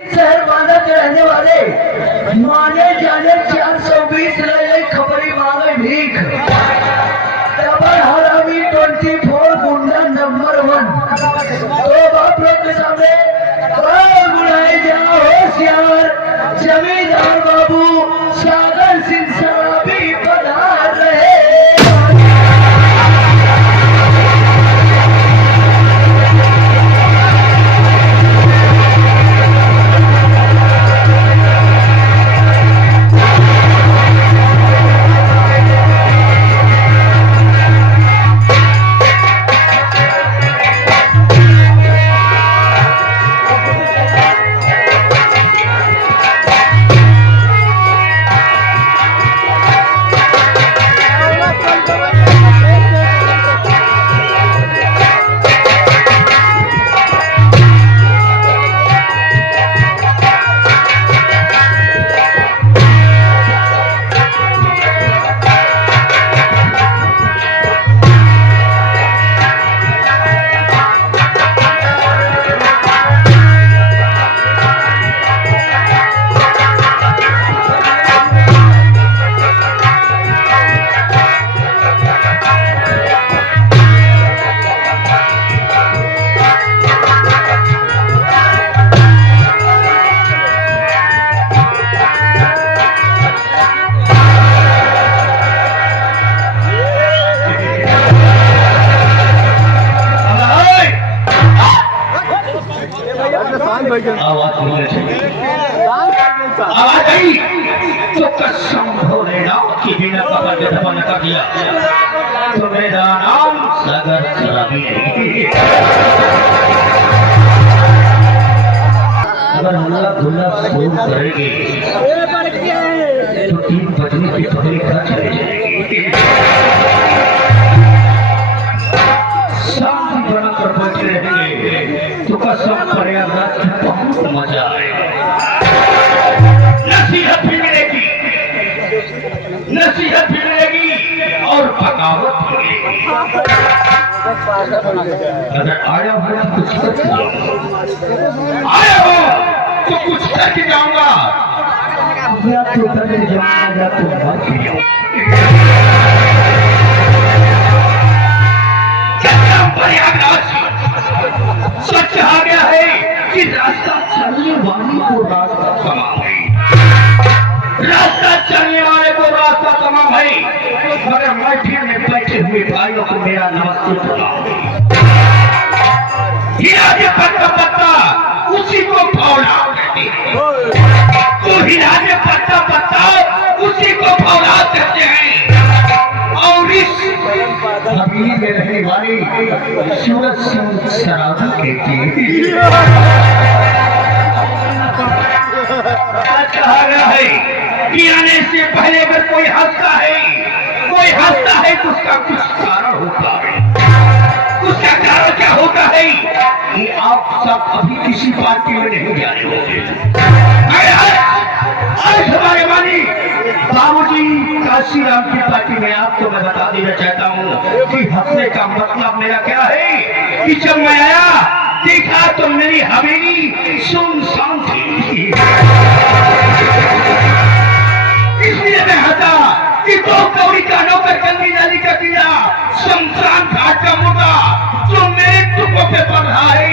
शहर माना के रहने वाले माने जाने 420 रहे खबरी मांगे भीख डबल हरामी 24 गुंडा नंबर 1 तो बाप लोग के सामने बुलाए जाओ होशियार जमींदार बाबू सागर सिंह शराबी पधार रहे। आवाज आई तो कसम भोलेनाथ की बिना कबर के दफन कर दिया तो मेरा नाम सागर शराबी नहीं। अगर हल्ला खुल्ला शोर करेगी तो 3 बजने की पहले घर चले जाएगी। शांति बनाकर बैठे रहेंगे तो कसम प्रयागराज में बहुत मजा आएगा। नसीहत भी मिलेगी, नसीहत भी मिलेगी और बगावत मिलेगी। अगर आया हो तो कुछ करके आया हो तो कुछ करके जाऊंगा या तो करके जाऊंगा या तो बाकी सच आ गया है कि रास्ता चलने वाले को रास्ता तमाम है, रास्ता चलने वाले को रास्ता तमाम है। मगर मैठे में बैठे हुए भाइयों को मेरा नमस्ते हीरा के पत्ता पत्ता उसी को फौलाद कहते हैं। तो हीरा के पत्ता पत्ता उसी को फौलाद कहते हैं। और इस हवेली में रहने वाले सूरज सिंह शराबी कहते हैं। कहा गया है कि आने से पहले अगर कोई हंसता है तो उसका कुछ कारण होता है। उसका कारण क्या होता है कि आप सब अभी किसी पार्टी में नहीं जा रहे होंगे। आज हमारे मानी बाबूजी काशीराम की पार्टी में आपको मैं बता देना चाहता हूँ कि हंसने का मतलब मेरा क्या है कि जब मैं आया देखा तो मेरी हवेली सुनसान थी, इसलिए मैं हंसा कि 2 कौड़ी का नौकर गंदी नाली का कीड़ा शमशान घाट का मुर्दा जो मेरे टुकों पे पड़ रहा है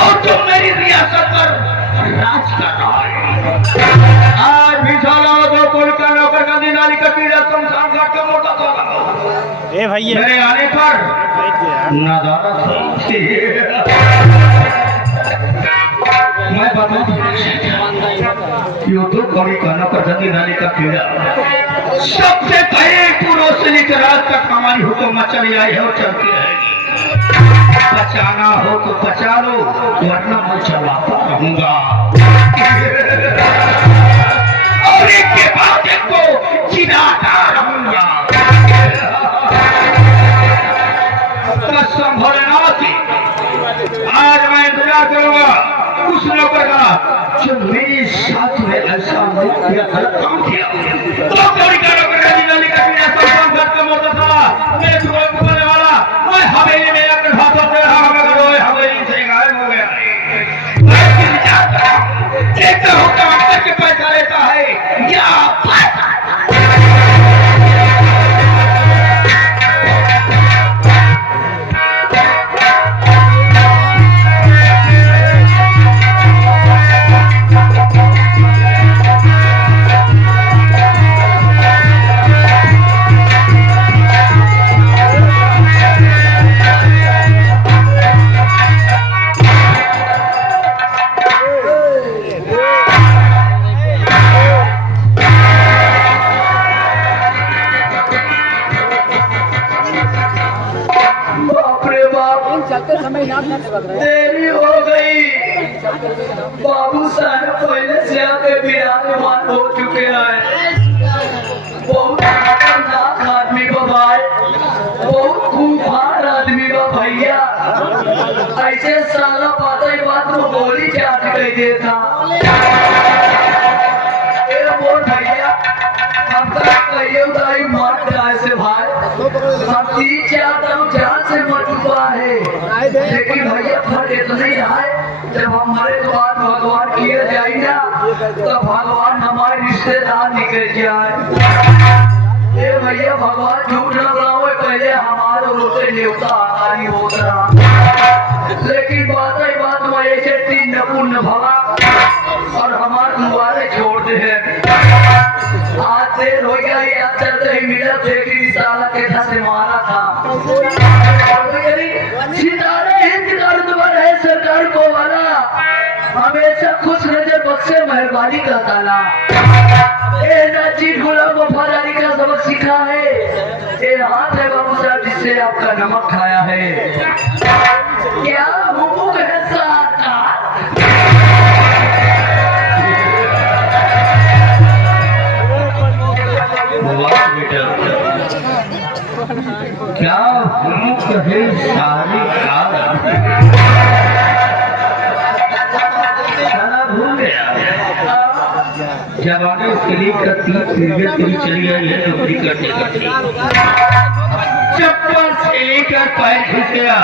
और जो मेरी रियासत पर राज कर रहा है। आज भी साला 2 कौड़ी का नौकर गंदी नाली का कीड़ा शमशान घाट का मुर्दा तो ए भैया मेरे आने पर नजारा मैं बता दूं 2 कौड़ी का नौकर गंदी नाली का कीड़ा सबसे पहले पूर्व से लेकर रात तक हमारी हुकूमत चली आई है और चलती रहेगी। बचाना हो तो बचा लो वरना मैं चलाता रहूंगा और एक के बाद एक को चिढ़ाता रहूंगा। कसम भोलेनाथ आज मैं इंतजार करूंगा उस नौकर का जो मेरे साथ में ऐसा गलत काम किया। 2 कौड़ी का नौकर गंदी नाली का कीड़ा शमशान घाट का मुर्दा था मेरे टुकड़े को बोलने वाला। मैं हवेली में आकर हाथों से हवेली से गायब हो गया। मैं देरी हो गई। बाबू साहब पहले से आके विराजमान हो चुके हैं। बहुत खतरनाक आदमी का भाई, बहुत खूंखार आदमी का भैया। ऐसे साला बात ही बात में गोली चाट कर देता। बोल भैया हमका कहिए उदाई मार जाए से भाई, हम तीन चाहता हूँ जान से मर चुका है, लेकिन भैया फट इतना ही है जब हमारे द्वार भगवान किया जाए ना तो भगवान हमारे रिश्तेदार निकल जाए। ये भैया भगवान झूठ न बोलाओ, पहले हमारे रोते न्योता आता नहीं होता, लेकिन बात ही बात में ऐसे तीन नपुण्य भवा और हमारे दुआरे छोड़ दे हैं। आज देर हो गया, याद चलते ही मिला देखी साला कैसा से मारा था। सितारे हिंद का रुतबा है सरकार को वाला, हमेशा खुश नजर बख्शे मेहरबानी का ताला। चीज गुलाम वफादारी का सबक सीखा है, ये हाथ है बाबू साहब जिससे आपका नमक खाया है। क्या हुकूक है साथ क्या है सारी भूल गया जवानी तेरी करती तेरी चली आई है नौकरी करते करते चप्पल से लेकर पैर घुस गया,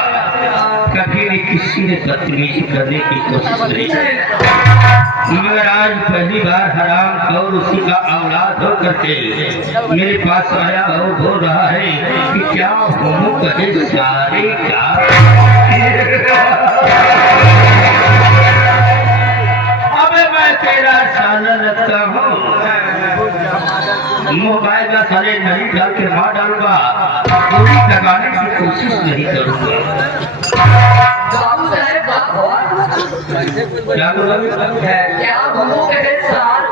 कभी भी किसी ने बदतमीजी करने की कोशिश नहीं की, मगर आज पहली बार हराम और उसी का औलाद हो करके मेरे पास आया और बोल रहा है कि क्या हो करे सारे का। अब मैं तेरा साला लगता हूँ, मोबाइल का सारे नहीं डाल के मार डालूंगा, पूरी लगाने की कोशिश नहीं करूंगा। बाबू साहब क्या बोला? क्या हुकूक है साथ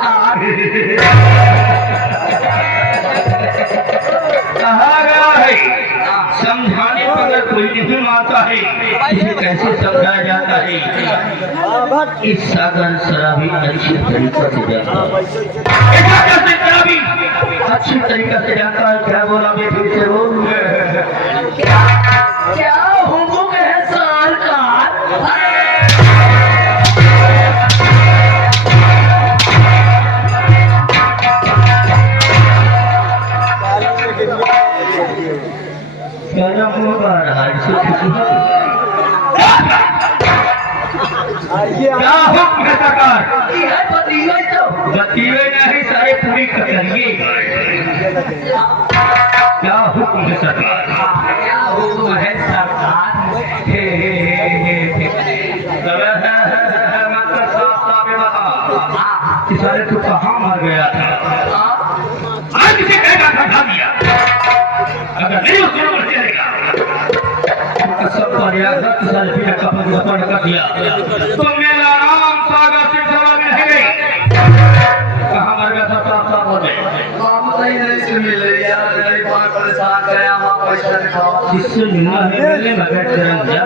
कहा गया है समझाने पर अगर कोई नहीं मानता है इसे कैसे समझाया जाता है। इस सागर शराबी अच्छी तरीका से जाता है, अच्छी तरीका से जाता है। क्या बोला मैं फिर से बोल, क्या हुकूक है सरकार। क्या हुक्म है सरकार? बतीवे नहीं सारे पूरी करिए। क्या हुक्म है सरकार? क्या हुक्म है सरकार। मतलब साफ साफ बता कि सारे तू कहाँ मर गया था? आज किसे कहेगा था दिया, अगर नहीं उसको नंबर चलेगा सब मर्यादा सारे फिर कपड़ कर दिया तो मेरा नाम सागर सिंह सभा में है गई। कहाँ मर गया था? साफ साफ बोले। बाबू नहीं से मिले यार, नहीं बात परेशान गया वहाँ पैसा दिखाओ जिससे मिलना है मिलने मगर चरण जा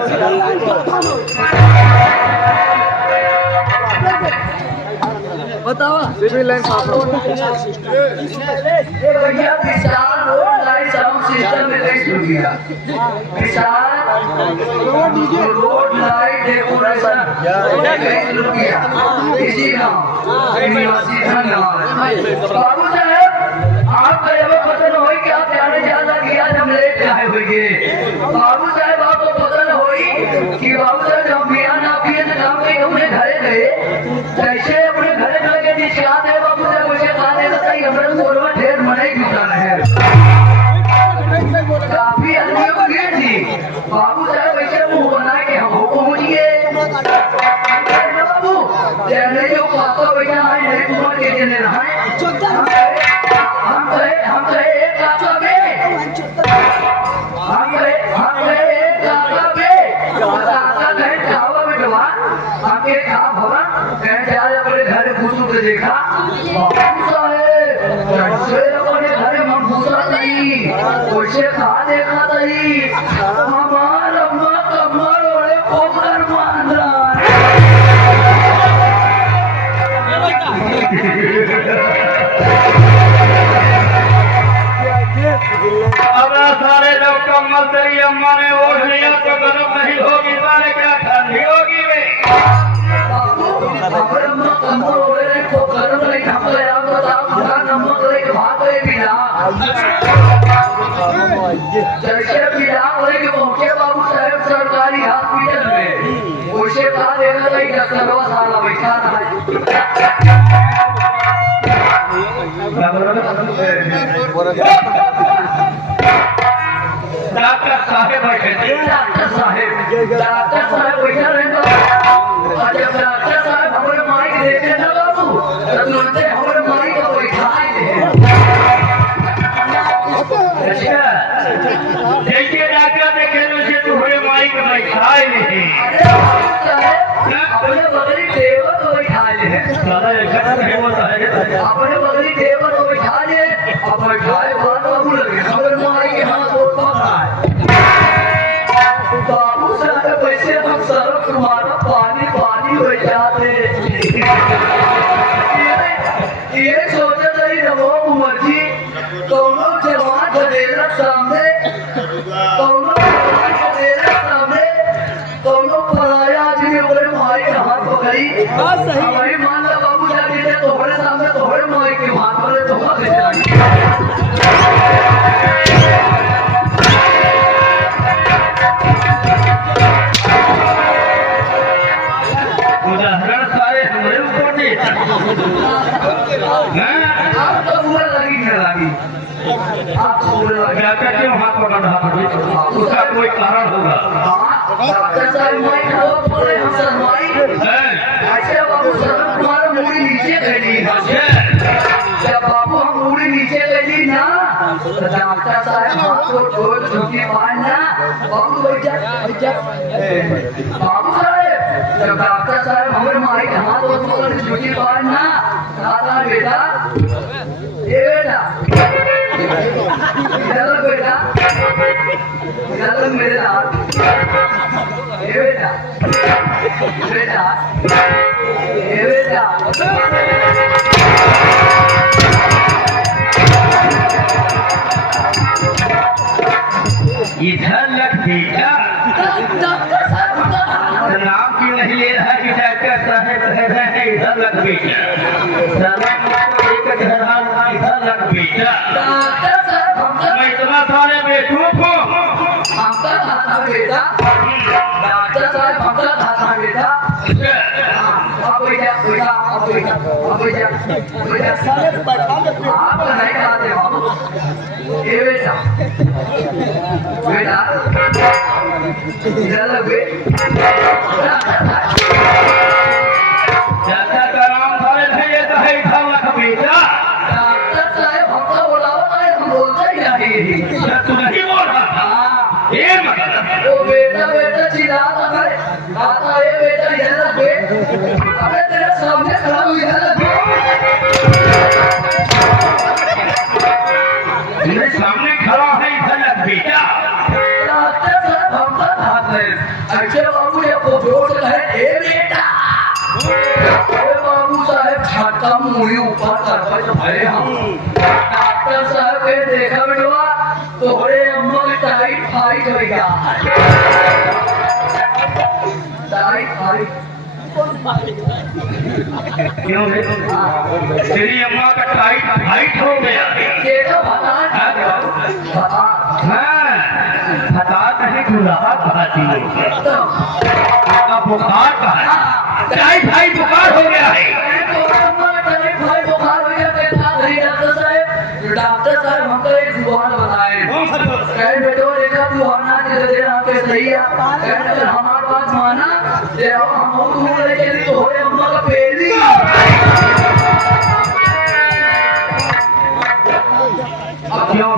बताओ सिविल लाइन साफ भैया विशाल रोड लाइट साउंड सिस्टम में नहीं शुरू किया। विशाल रोड लाइट डेकोरेशन नहीं शुरू किया। इसी गाँव निवासी धन्यवाद। बाबू साहब आप कहे पता न हो कि आप जाने ज्यादा किया हम लेट आए हुए। बाबू साहब आपको पता न हो कि बाबू साहब जब मियाँ ना पिए तो काम कहीं अपने घरे गए, जैसे अपने घरे लगे निशान है बाबू साहब उसे खाने का सही हमारे गोलवा ढेर मनाई जुटाना है। काफी आदमियों को भीड़ थी। बाबू साहब ऐसे मुंह बना के हमको पहुंचिए बाबू जैसे जो पापा बैठा है नहीं उम्र के जने रहा है हम कहे एक काका बे काका कहे खावा में डबा आके खा भवा कहे जा अपने घर घुसू के देखा अपने घर में घुसा नहीं वैसे खा देखा नहीं हमार अम्मा कमर ओढ़े अब सारे लोग कम्मल तेरी अम्मा ने ओढ़ लिया तो गर्म नहीं होगी, सारे क्या ठंडी होगी वे। हमारे अम्मा कमर हो रहे तो गर्म नहीं खाते यार, तो आप खाना नमक लेके भाग गए बिना जैसे बिना बोले कि मौके बाबू साहब सरकारी हॉस्पिटल में उसे कहा देना नहीं डॉक्टरवा साला बैठा रहा डॉक्टर साहेब बैठे थे। डॉक्टर साहब बैठा रहेगा और जब डॉक्टर साहब हमारे माई देखे ना बाबू तो तुरंत हमारे माई को बैठा अच्छा देखिए डॉक्टर देखे उसे तुम्हारे माई को बैठाए नहीं। अपने बगली टेबल को बैठा ले दादा ऐसा नहीं होता है। अपने बगली टेबल को बैठा ले अब बैठाए बाद बाबू लगे हमारे माई के हाथ और पकड़ा है बाबू साहब वैसे हम सड़क तुम्हारा पानी पानी हो जाते ये सोचे नहीं रहो मर्जी दोनों जवान गदेरा सामने दोनों पराया आदमी बोले माई के हाथ पकड़ी हमारी मान लो बाबू जाती थे तुम्हारे सामने तुम्हारे माई के हाथ पकड़े तुम्हारे उदाहरण सारे हमारे ऊपर नहीं आप तो बुरा लगी क्या लगी आप बुरा लगी डॉक्टर क्यों हाथ पकड़ रहा है? उसका कोई कारण होगा। डॉक्टर साहब माई को बोले हम सरमाई अच्छा बाबू सर तुम्हारा मुड़ी नीचे गई जब बाबू हम मुड़ी नीचे गई ना तो डॉक्टर साहब हाथ को छोड़ झुकी मारना बाबू बैठ जा बाबू साहब जब डॉक्टर साहब हमारे माई के हाथ को छोड़ झुकी मारना दादा बेटा ये बेटा इधर बेटा इधर मेरे हाथ ये बेटा बेटा ये बेटा इधर लग बेटा डॉक्टर साहब नाम क्यों नहीं ले रहा कि डॉक्टर साहब कह रहे हैं इधर लग बेटा इधर लग बेटा डॉक्टर साहब मैं इतना सारे बेटों को हमका खाता बेटा डॉक्टर साहब हमका खाता बेटा अब बेटा बेटा अब बेटा अब बेटा बेटा आप नहीं खाते बाबू ये बेटा बेटा इधर लगे डॉक्टर का नाम सारे भैया तो है इधर लग बेटा। डॉक्टर साहब हमका बुलाओ नहीं हम बोलते ही नहीं तू नहीं बोल रहा था ये मतलब वो बेटा बेटा चिल्ला रहा है आता ये बेटा इधर लगे अबे तेरे सामने खड़ा हूँ इधर लगे मेरे सामने खड़ा है इधर लग बेटा। डॉक्टर साहब हमका हाथ है अच्छे बाबू ने को जोड़ है ए बेटा ए बाबू साहब छाता मुड़ी ऊपर कर भाई हम डॉक्टर साहब ने देखा बेटवा तोहरे अम्मा की टाइट फाइट हो गया टाइट फाइट क्यों है? तेरी अम्मा का टाइट फाइट हो गया। केटा बता बता नहीं गुलाहा कहा थी बुखार कहा टाइट फाइट बुखार हो गया है। डॉक्टर साहब हमको एक जुबान बताए बेटो देखा तू हरना दे पे सही है हमारे पास माना ले आओ हम लेके तो हो अम्मा का पेली क्यों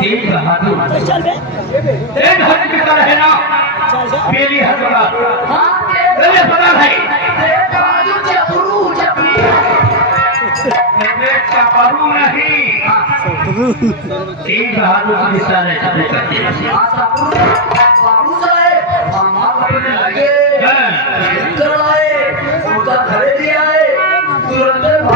तेज बहादुर तेज हट की तरह है ना पेली हजरा पता भाई कपरू नहीं तेज बहादुर की तरह बाबू साहब हमारे लगे घरे लिया है तुरंत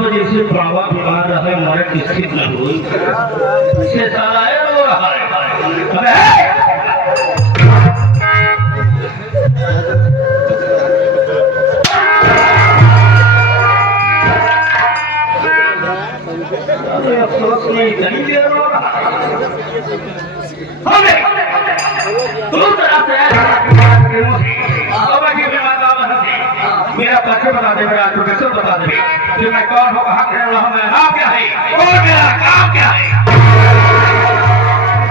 बजे से बाबा बीमार रहे मरे किसकी न हुई से साला है रो रहा है अबे अफसोस नहीं कहीं दे रो रहा हमें दूसरा से बाबा की बीमार मेरा पक्ष बता दे मेरा प्रोफेसर बता दे कि मैं कौन हूँ कहाँ रह रहा हूँ मेरा नाम क्या है और मेरा काम क्या है।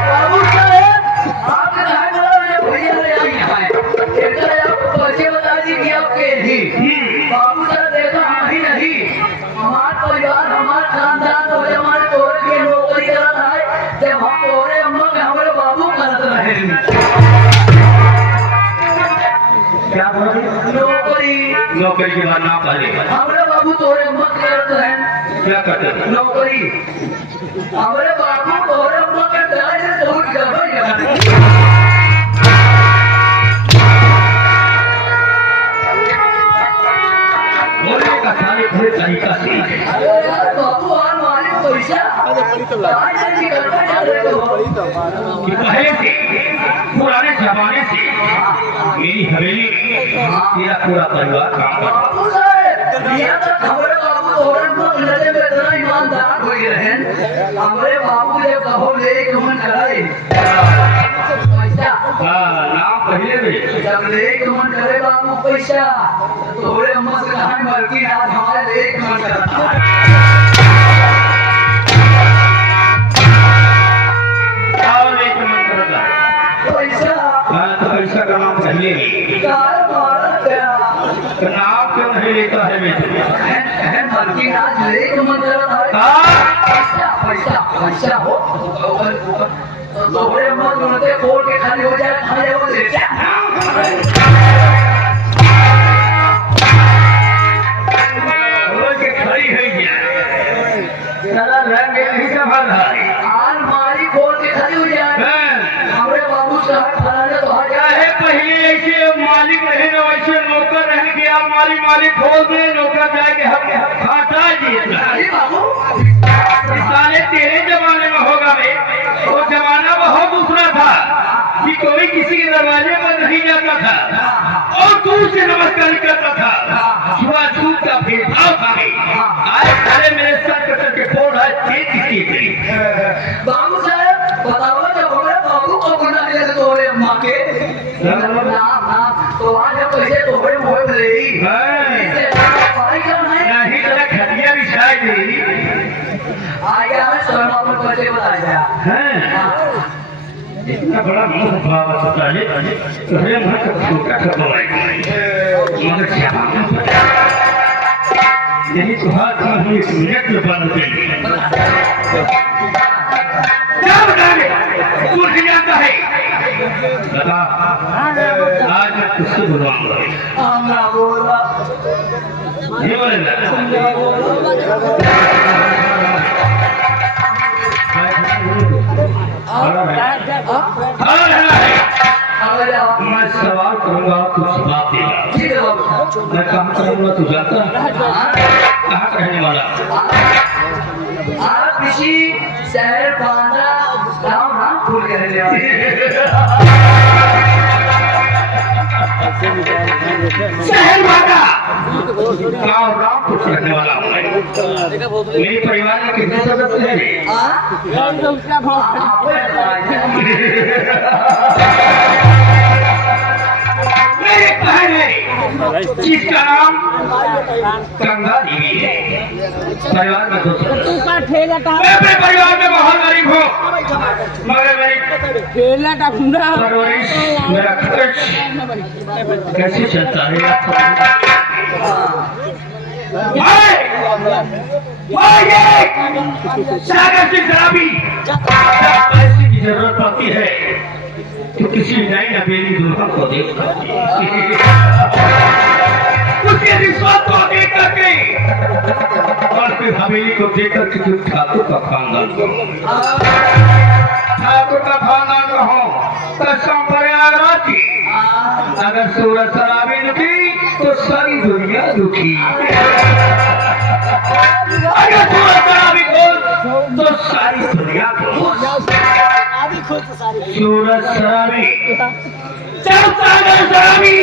बाबू साहब आपने कहा बोला भैया ले आई है इधर आप बच्चे बता दी कि आप के ही बाबू साहब देखा हम ही नहीं हमारा परिवार हमारा खानदान तो हमारे तोरे के नौकरी कर रहा है जब हम तोरे अम्मा के हमारे बाबू करते रहे क्या बोल नौकरी नौकरी के बाद नाम पहले हमारे बाबू तोरे अम्मा करते हैं क्या करते हैं नौकरी हमारे बाबू तोरे अम्मा के डर से बहुत गड़बड़ बोलने का सारे पूरे तरीका से अरे यार बाबू और मालिक पैसा आज से निकलता जा रहे हो कि पहले से पुराने जमाने से मेरी हवेली मेरा पूरा परिवार काम करता बाबू साहब यहाँ तक हमारे बाबू तोरे अम्मा लड़े में इतना ईमानदार हो गए हैं हमारे बाबू ने कहो ले कमन कराए पैसा नाम पहले में जब ले कमन करे बाबू पैसा तोरे अम्मा से कहा मलकी आज हमारे ले कमन करता पैसा तो पैसा का नाम पहले कार मारा गया नाम क्यों नहीं लेता है मैं मलकी आज ले कमन करता पैसा पैसा पैसा हो तोरे अम्मा दोनों खोल के खाली हो जाए खाली हो जाए अलमारी खोल के खड़ी हो जाए हमारे बाबू साहब फलाने तो आ जाए पहले ऐसे मालिक रहे ना वैसे नौकर रह गया हमारी मालिक खोल दे नौकर जाके हम हटा दिए अरे बाबू साले तेरे जमाने में होगा बे वो जमाना बहुत दूसरा था कि कोई किसी के दरवाजे पर नहीं जाता था और तू उसे नमस्कार करता था छुआछूत का भेदभाव था आज सारे मेरे सर कटर के फोड़ है बाबू साहब बताओ जब हमारे बाबू को बुला दिया तोरे अम्मा के तो आज हम पैसे तोड़े मोड़ रही नहीं जरा खटिया भी शायद आगे हमें शर्मा पर बच्चे बताया इतना बड़ा मुंह भाव होता है अरे मैं छोटा खबर मगर यही तो हाथ में एक मिनट में बंद कर क्या बताने तू नहीं जानता है बता आज मैं तुझसे बुलवाऊंगा बोला ये मैं सवाल करूंगा तू जवाब देगा मैं कहाँ करूंगा तू जानता कहाँ रहने वाला आप किसी शहर बांद्रा गाँव नाम भूल के रहने वाले शहर बांद्रा गाँव रामपुर रहने वाला हूँ मेरे परिवार में कितने सदस्य मेरे बहन है जिसका नाम गंगा देवी है परिवार में मैं अपने परिवार में बहुत गरीब हूँ मगर मेरी परवरिश मेरा खर्च कैसे चलता है सागर से शराबी पैसे की जरूरत पड़ती है तो किसी नई नवेली दुल्हन को देख उसके रिश्वत को देख करके और फिर हवेली को देख करके जो ठाकुर का खानदान कहो कसम प्रयागराज की अगर सूरज शराबी दुखी तो सारी दुनिया दुखी, अगर सूरज शराबी खुश तो सारी दुनिया खुश। सूरज शराबी शराबी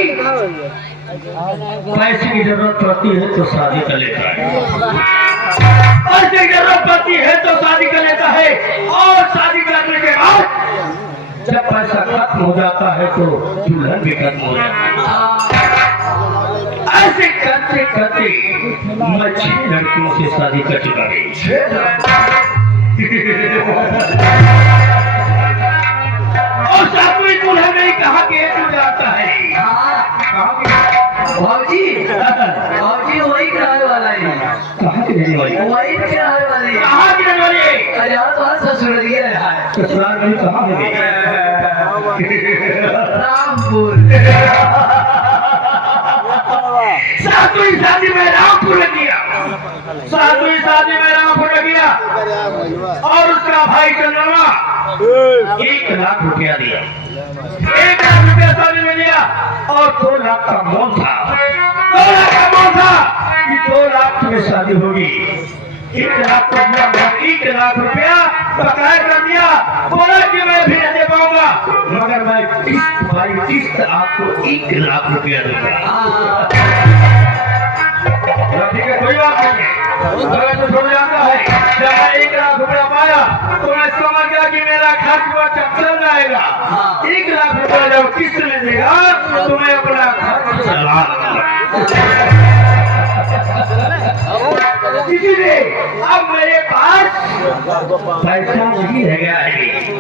पैसे की जरूरत पड़ती है तो शादी कर लेता है, पैसे की जरूरत पड़ती है तो शादी कर लेता है, और शादी करने के बाद जब पैसा खत्म हो जाता है तो दुल्हन भी खत्म हो जाता है। ऐसे करते करते मैं 6 लड़कियों से शादी कर चुका और सातवीं दुल्हन में कहा कि तू जाता है भाजी भाजी वही किराए वाला है। कहाँ के रहने वाली? वही किराए वाले। कहाँ के रहने वाले? अरे यार तुम्हारा ससुरालिया है। ससुराल में कहाँ है? रामपुर। सातवीं शादी में रामपुर लग गया, सातवीं शादी में रामपुर लग गया और उसका भाई चंद्रमा 1 लाख रुपया दिया, 1 लाख रुपया शादी में दिया और 2 लाख का मोल था, 2 लाख का मोल था कि 2 लाख में शादी होगी। 1 लाख को दिया, 1 लाख रुपया बकाया कर दिया, बोला कि मैं भी नहीं दे पाऊंगा मगर मैं किस्त आपको 1 लाख रुपया दूंगा। ठीक है, कोई बात नहीं, अगर तो छोड़ जाता है जब मैं 1 लाख रुपया पाया तो मैं समझ गया कि मेरा खर्च चल जाएगा। 1 लाख रुपया जब किस्त में देगा तो मैं अपना खर्च चला इसीलिए अब मेरे पास पैसा नहीं रह गया है,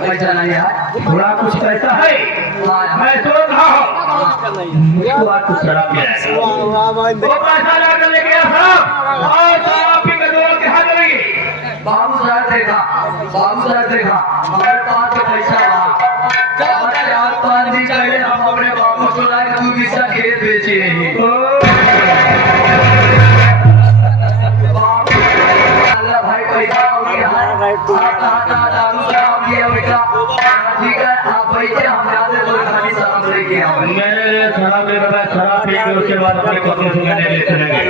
पैसा नहीं है, थोड़ा कुछ पैसा है, मैं सोच रहा हूँ मुझको आज कुछ शराब पिलाएगा, वो पैसा लाकर लेके आ साहब और शराब पी कर दौड़ के हाथ चलेंगे। बाबू साहब देखा हमारे पास तो पैसा था, 4-5 दिन पहले हम अपने बाबू को लाए 2 बीघा खेत बेचे नहीं। भाई पैसा हो गया दारू शराब लिया बेटा, ठीक है आप बैठे हम जाते तो खाली शराब लेके आओ। मैंने शराब ले रहा है, शराब पी के उसके बाद अपने कपड़े सुखाने ले चलेंगे,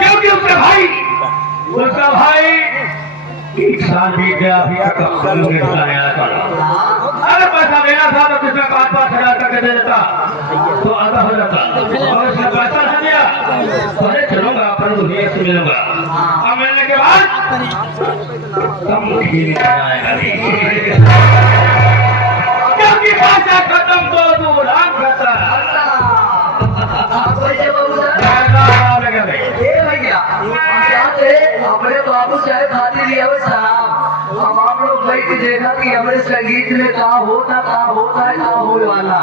क्योंकि उसका भाई 1 साल बीत गया अभी तक आया था। अगर पैसा देना था तो किसने 5-5 हजार करके दे देता तो आधा हो जाता, और उसने पैसा नहीं दिया पहले चलूंगा अपन दुनिया से मिलूंगा, अब मिलने के बाद कम क्योंकि पैसा खत्म तो 2 लाख खत्म। अपने बाबू साहब खाती लिया शराब, हम आप लोग बैठ के देखा कि हमारे संगीत में कहा होता है कहा होने वाला।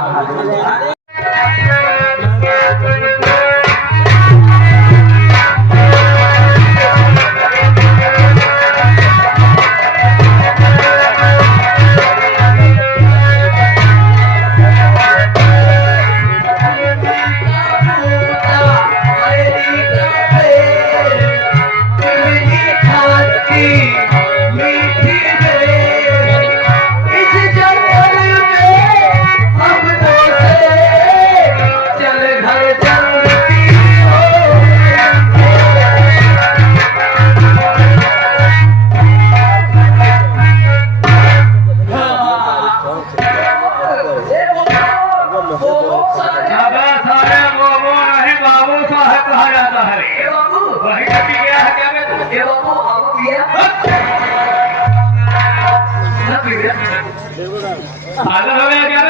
पागल हो गया क्या?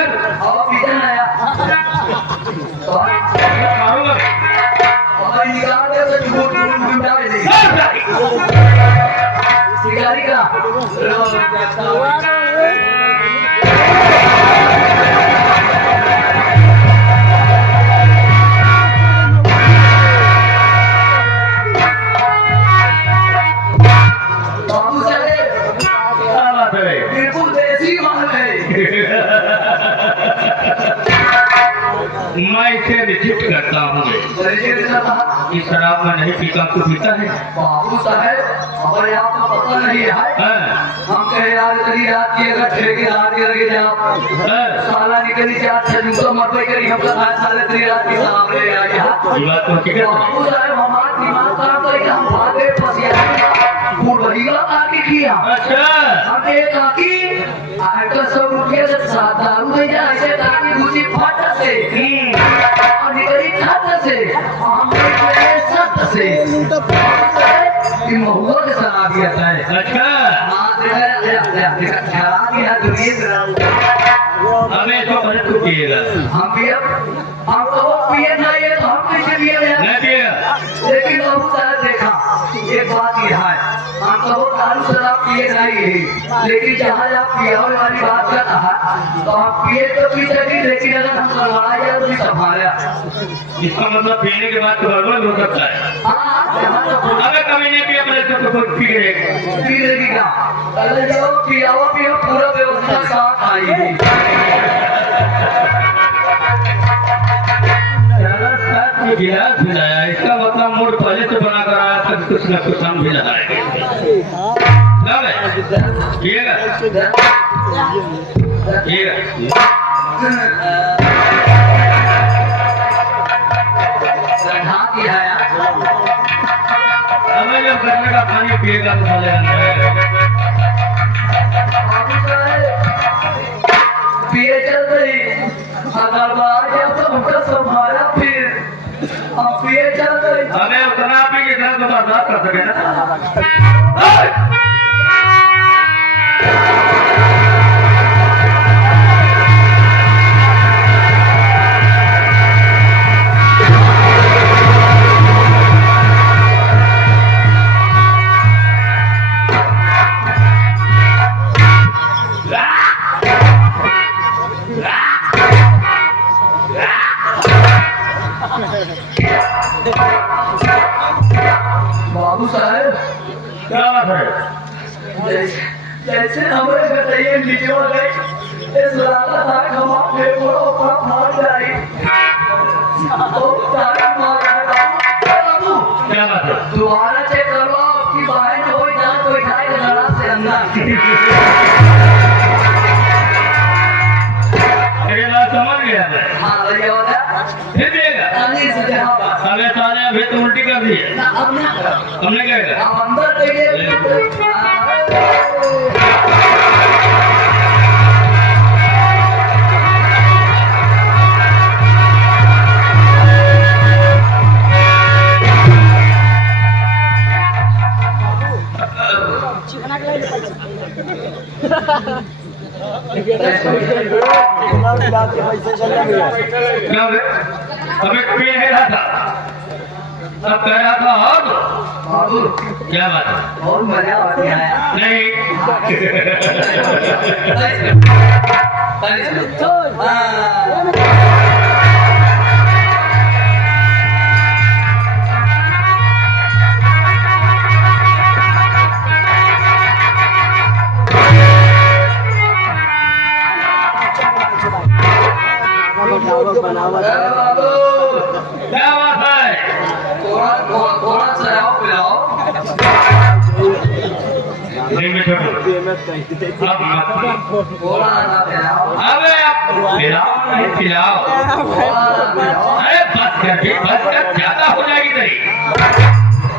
और पीछे आया और निकाल दे तो झूठ उठा दे सिगारी का बाबू साहब बिल्कुल देसी माल है। मैं इसे रिजेक्ट करता हूँ। इस शराब में नहीं पीता तो पीता है। बाबू साहब हमारे आपको पता नहीं है हाँ, हम कहे यार करी रात की अगर ठेकेदार के लगे जाओ हाँ, साला निकली चार छह दिन तो मरबे करी हम कहा साले तेरी रात की साहब रे यार ये बात तो ठीक है। बाबू साहब हमारा दिमाग काम करके हम भागे फसिया बुढ़िया आके किया अच्छा, हम एक आकी आकर सब रुपये से साथ दारू दे जा ऐसे ताकि दूसरी फट से और निकली छत से हम सत से इन महुआ के सलाह दिया है। अच्छा, हाँ देखा खराब है दुनिया हमें तो बचत को पिएगा हम भी अब हम तो वो पिए नहीं है तो हम कैसे पिए नहीं पिएगा। लेकिन बहुत सारा देखा एक बात यह है हम तो वो दारू शराब पिए नहीं है लेकिन जहाँ आप पियाओ वाली बात का कहा तो हम पिए तो पी सके लेकिन अगर हम करवाया जाए तो संभाला इसका मतलब पीने के बाद तो गड़बड़ हो सकता है। हाँ जहाँ तो अगर कभी नहीं पिया मेरे तो खुद पी गए पी लेगी क्या कल जाओ पियाओ पियो पूरा व्यवस्था साथ आएगी गिलास भिलाया इसका मतलब मूड पहले से बना कर आया तक कुछ न कुछ हम भी लगाएंगे। पिएगा पिएगा हमें जब गर्मी का पानी पिएगा तो मजा पिए चल रही अगर बाहर गया तो हमको संभाला फिर हम पिए चल रही हमें उतना पी के दर्द बर्दाश्त कर सके ना। बाबू साहब क्या बात है? जैसे हमारे गटैये नीचे हो गए इस लाला था खमा पे बड़ो का मार जाए तो तारी मार बाबू क्या बात है? दोबारा चेक करवाओ आपकी बाहर हो जाए तो उठाए लड़ा से अंदर मेरी बात समझ गया है। हाँ भैया वाला फिर पिएगा अली से जहाँ बात साले साले अभी तो उल्टी कर दी है। ना अब ना हमने क्या कहा? हम अंदर कहिए क्या हो गया? अभी पिए नहीं रहा था तब कह रहा था और बाबू क्या बात है? बहुत मजा आ गया नहीं क्या बात है? थोड़ा सा आओ पिलाओ नहीं मैं छोड़ो अब मत थोड़ा ना पिलाओ अबे आप पिलाओ नहीं पिलाओ थोड़ा ना पिलाओ अरे बस कर ज्यादा हो जाएगी तेरी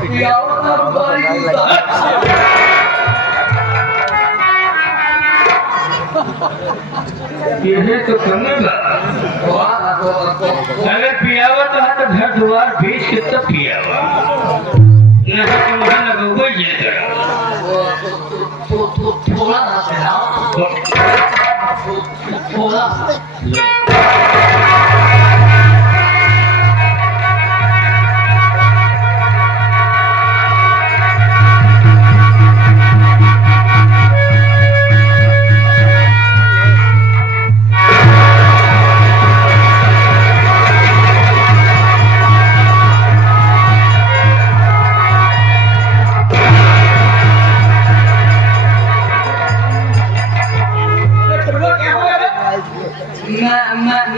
पिलाओ ना रुपारी ये तो समझ अगर पियावा तो हाथ घर द्वार बीच के तब पियावा नहीं तो मुझे लगा ये थोड़ा ना पिलाओ थोड़ा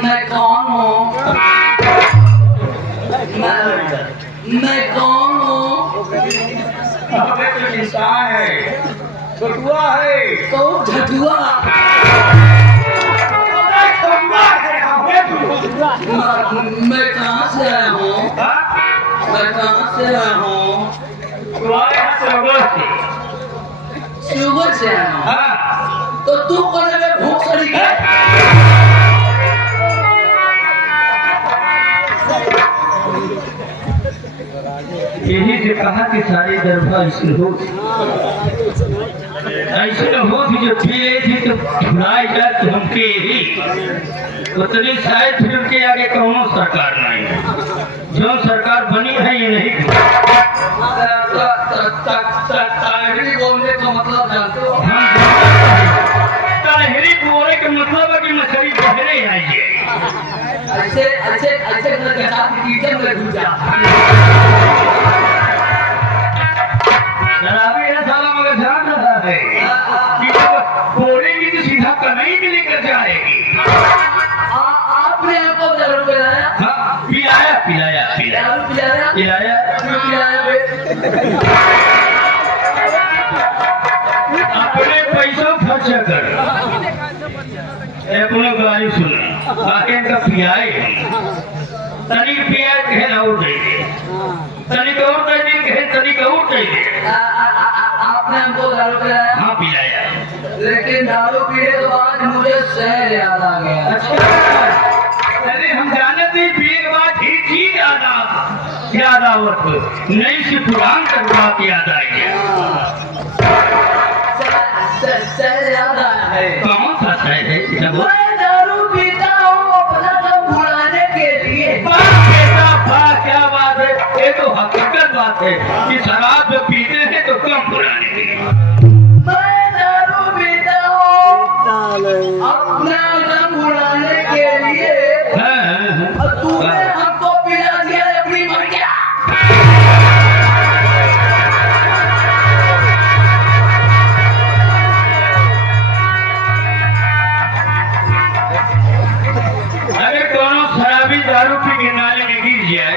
मैं छोटुआ है तो झटुआ मैं कहाँ से आया हूँ? मैं कहाँ से आया हूँ? शिवगढ़ से आया हूँ। तो तू कौन है भूख सड़ी के? यही से कहा कि सारे दरबार ऐसे हो कि जो पीले थी तो भुलाए जाए तो हमके ही उतनी शायद फिर उनके आगे कौनो सरकार नहीं है। जो सरकार बनी है ये नहीं ताहिरी बोलने का मतलब जानते हो? ताहिरी बोलने का मतलब है कि मछली बहरे आइए ऐसे ऐसे ऐसे करके साथ कीचड़ में घुस जा। शराबी है साला मगर ध्यान रहा है कि जब बोलेगी तो सीधा कन्हई में लेकर जाएगी। आपने हमको दारू पिलाया? हाँ, पिलाया पिलाया पिलाया दारू पिलाया? पिलाया क्यों पिलाया बे? अपने पैसों खर्च कर अपने गाड़ी सुना आके इनका पियाए तनिक पिया कहे और दे दे तनिक और दे दे कहे तनिक और दे दे। आपने हमको दारू पिलाया? हाँ पिलाया। लेकिन दारू पीने के बाद मुझे शहर याद आ गया। अच्छा अरे हम जाने थे पिए के बाद ही चीज याद आवत नई से पुरान तक बात याद आई है। शहर याद आया है। कौन सा शहर है? मैं दारू पीता हूँ अपना दम भुलाने के लिए। क्या बात है? ये तो हकीकत बात है कि शराब जो पीते हैं तो कम पुराने के लिए। मैं दारू पीता हूँ अपना दम भुलाने के लिए। और तूने हमको पिला दिया अपनी मर्जिया। अगर दोनों शराबी दारू पी के नाले में गिर जाए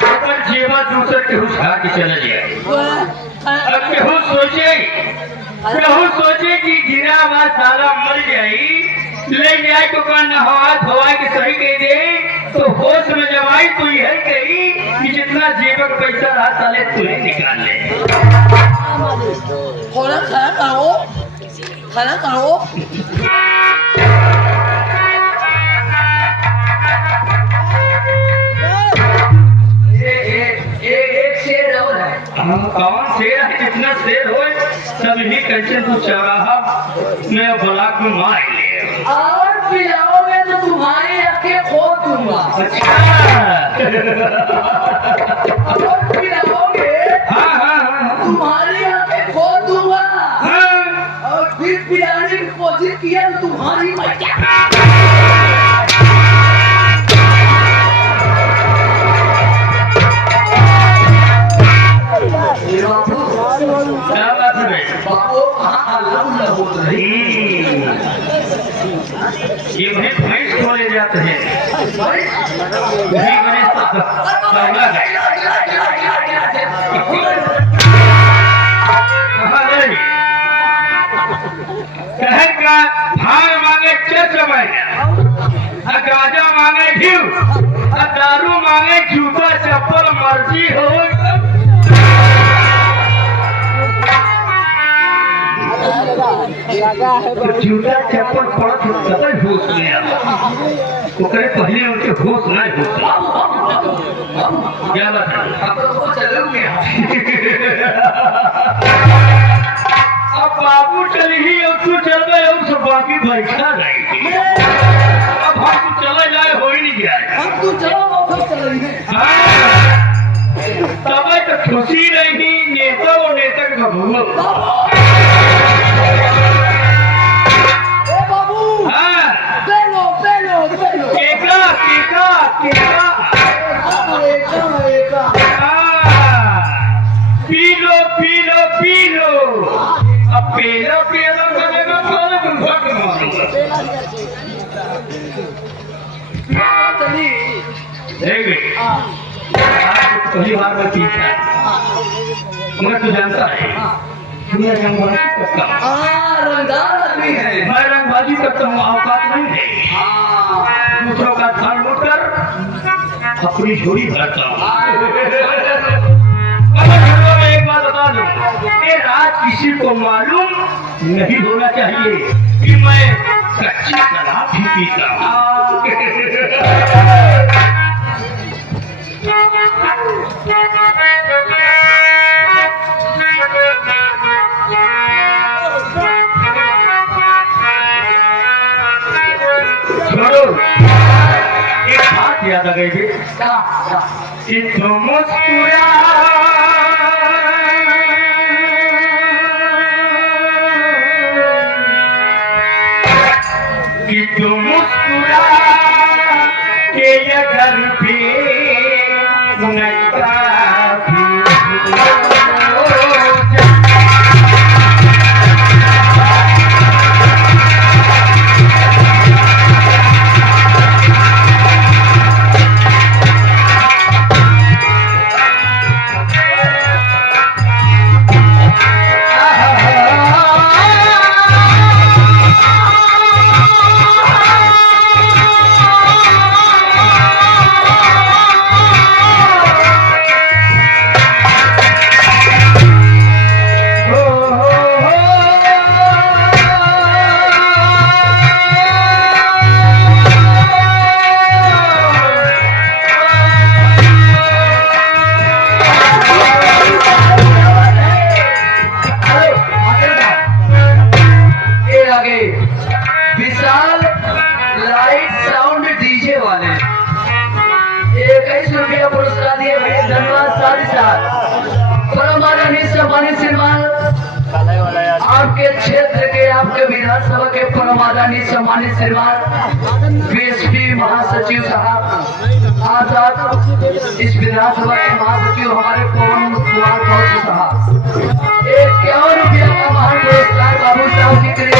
तो जेवा दूसरे के हुस खा के चला जाए। अब केहू सोचे कि गिरा हुआ साला मर जाई ले जाए तो कान नहा धोआ के सही कह दे तो होश में जब आई तो यह कही कि जितना जेवर पैसा रहा साले तुझे निकाल ले। खाना खाओ। एक शेर और है। कौन शेर है? कितना शेर हो तब ही कैसे तू चौराहा में ब्लॉक में मार ले और पिलाओगे तो तुम्हारी आंखें खो दूंगा। अच्छा और पिलाओगे हाँ हाँ हाँ तुम्हारी आंखें खो दूंगा। हाँ और फिर पिलाने की कोशिश किया तो तुम्हारी मजा। क्या बात है बाबू कहाँ अल्लाह हो रही? ये वही भैंस को ले जाते हैं वही गणेश शहर का भाग मांगे चर्च महीना गाजा मांगे घीव दारू मांगे जूता चप्पल मर्जी हो। जूता चप्पल पड़त कतई होश नहीं आता ओकरे पहले उनके होश नहीं होता। क्या बात है? अब बाबू चल ही और तू चल गए और सब बाकी बैठा रहेगी। अब हम तू चला जाए हो ही नहीं जाए। हम तो चलो वापस चलेंगे। तब तो खुशी रहेगी नेता और नेता का भूगोल। बाबू हाँ पेलो पेलो पेलो केका केका केका P low P low P low. अब पेला पेला करेगा तो घट मारूंगा। पहली बार मैं पीता मगर तू जानता है मैं रंगबाजी करता हूँ। रंगदार आदमी है। मैं रंगबाजी करता हूँ, औकात नहीं है। दूसरों का धान लूटकर अपनी झोली भरता हूँ। मगर एक बात बता दूं, ये रात किसी को मालूम नहीं होना चाहिए कि मैं कच्ची शराब भी पीता हूँ। छोड़ो, एक बात याद आ गई थी कि तुम मुस्कुरा कि तुम मुस्कुरा के ये घर पे नशा विशाल लाइट साउंड डीजे वाले 21 रुपया पुरस्कार दिए भैया, धन्यवाद। साथ ही साथ परमानंद सम्मानित श्रीमान आपके क्षेत्र के, आपके विधानसभा के परमानंद सम्मानित श्रीमान बीएसपी महासचिव साहब, साथ इस विधानसभा के महासचिव हमारे पवन कुमार गौड़ साहब 51 रुपया का महान पुरस्कार बाबू साहब जी के लिए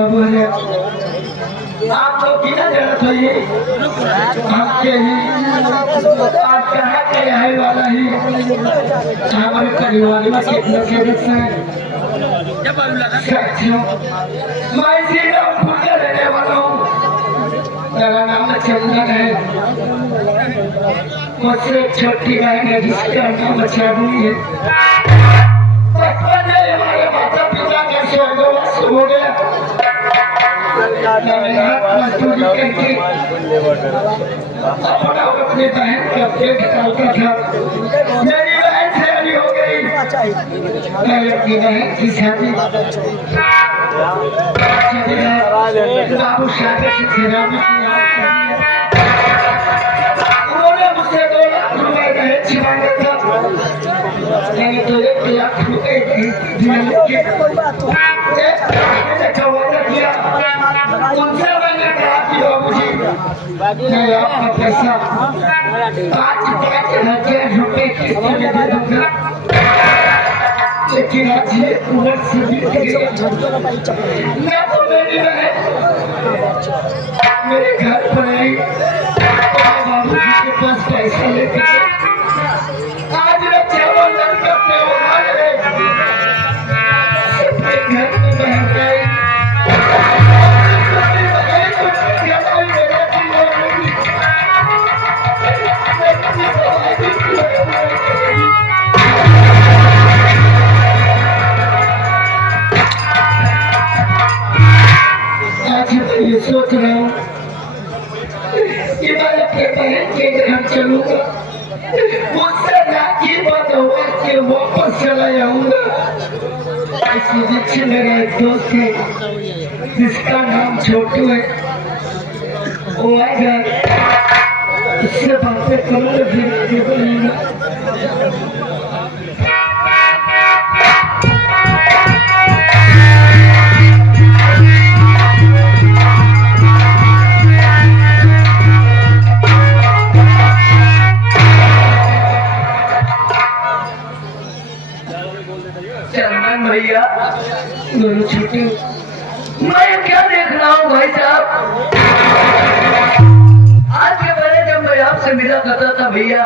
बाबू है आप लोग की ना जरूरत है ये आपके ही आप कहाँ के रहने वाला ही हमारे परिवार में कितने सदस्य हैं साथियों मैं श्रीरामपुर का रहने वाला हूँ मेरा नाम चंदन है मुझसे छोटी बहन है जिसका नाम चांदनी है बचपन में हमारे माता पिता का स्वर्गवास हो गया मजदूरी करके अपना अपने बहन का पेट पालता था मेरी बहन शादी हो गई मैं अपनी बहन की शादी बाबू शादी से फिरा उन्होंने मुझसे 2 लाख रुपए दहेज मांगा था मैंने तो 1 लाख रुपए उनसे मैंने कहा कि बाबूजी मैं आपका पैसा 5,000 रुपए किस्त में दे दूंगा लेकिन आज ये उम्र से बीत गया मैं तो मेरी बहन मेरे घर पर आई बाबूजी के पास पैसा लेकर आज रक्षाबंधन का त्योहार है सबके घर में बहन गई ये सोच रहा हूँ कि मैं अपने बहन के घर चलूंगा मुझसे राखी बंधवा के वापस चला जाऊंगा इसी बीच मेरा एक दोस्त है जिसका नाम छोटू है वो आएगा इससे बातें करूंगा फिर बोलेगा चंदन भैया दोनों छुट्टी मैं क्या देख रहा हूँ भाई साहब आज के पहले जब मैं आपसे मिला करता था भैया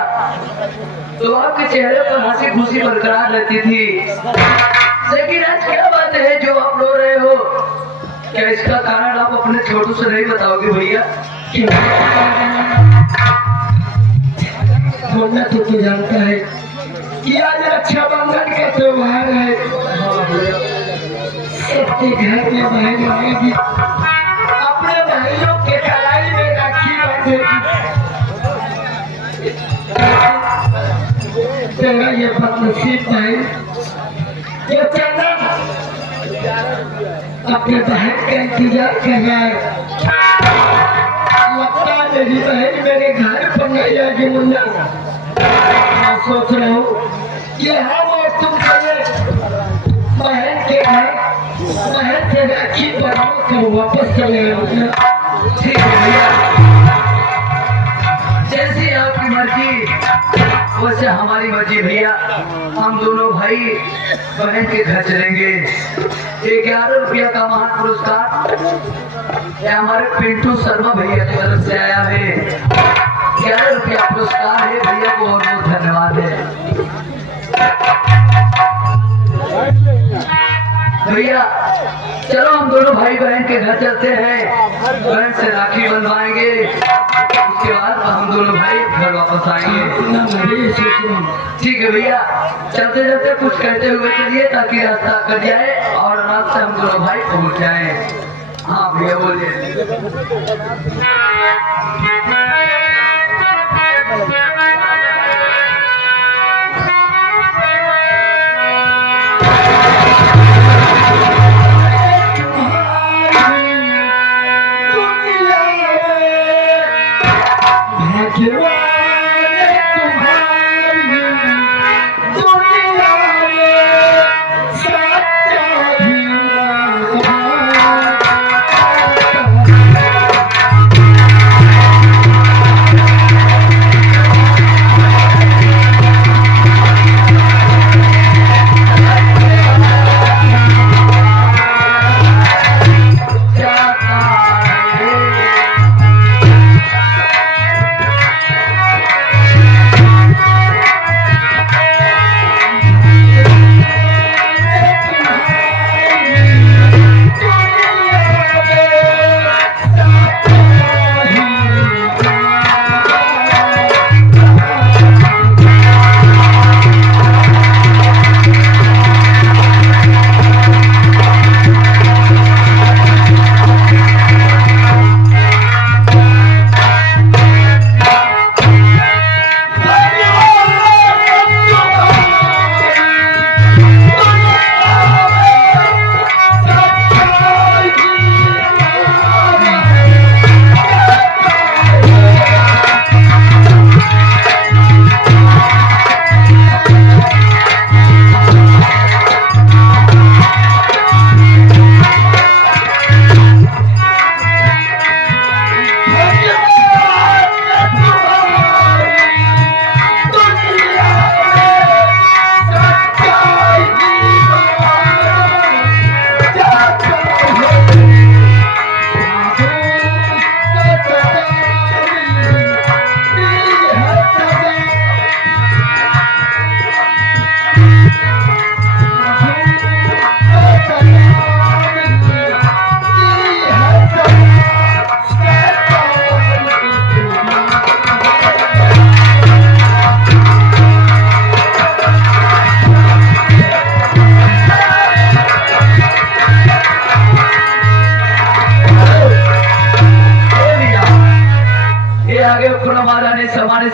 तो आपके चेहरे पर हंसी खुशी बरकरार रहती थी लेकिन आज क्या बात है जो आप रो रहे हो क्या इसका कारण आप अपने छोटू से नहीं बताओगे भैया बोलना तो तू जानता है कि आज रक्षाबंधन का त्योहार है सबके घर में बहन आएगी अपने भाइयों के कलाई में राखी बांधेगी तेरा ये बदनसीब भाई ये चंदन अपने बहन का इंतजार कर रहा है लगता है मेरी बहन मेरे घर पर नहीं आएगी मुन्ना मैं सोच रहा हूँ कि हम और तुम बहन के घर बहन से राखी बना कर वापस चले आएंगे ठीक है भैया जैसी आपकी मर्जी वैसे हमारी मर्जी भैया हम दोनों भाई बहन के घर चलेंगे 11 रुपया का महान पुरस्कार ये हमारे पिंटू शर्मा भैया की तरफ से आया है 11 रुपया पुरस्कार है भैया को बहुत बहुत धन्यवाद है भैया चलो हम दोनों भाई बहन के घर चलते हैं बहन से राखी बंधवाएंगे उसके बाद हम दोनों भाई घर वापस आएंगे ठीक है भैया चलते चलते कुछ कहते हुए चलिए ताकि रास्ता कट जाए और रात से हम दोनों भाई पहुंच जाए हाँ भैया बोलिए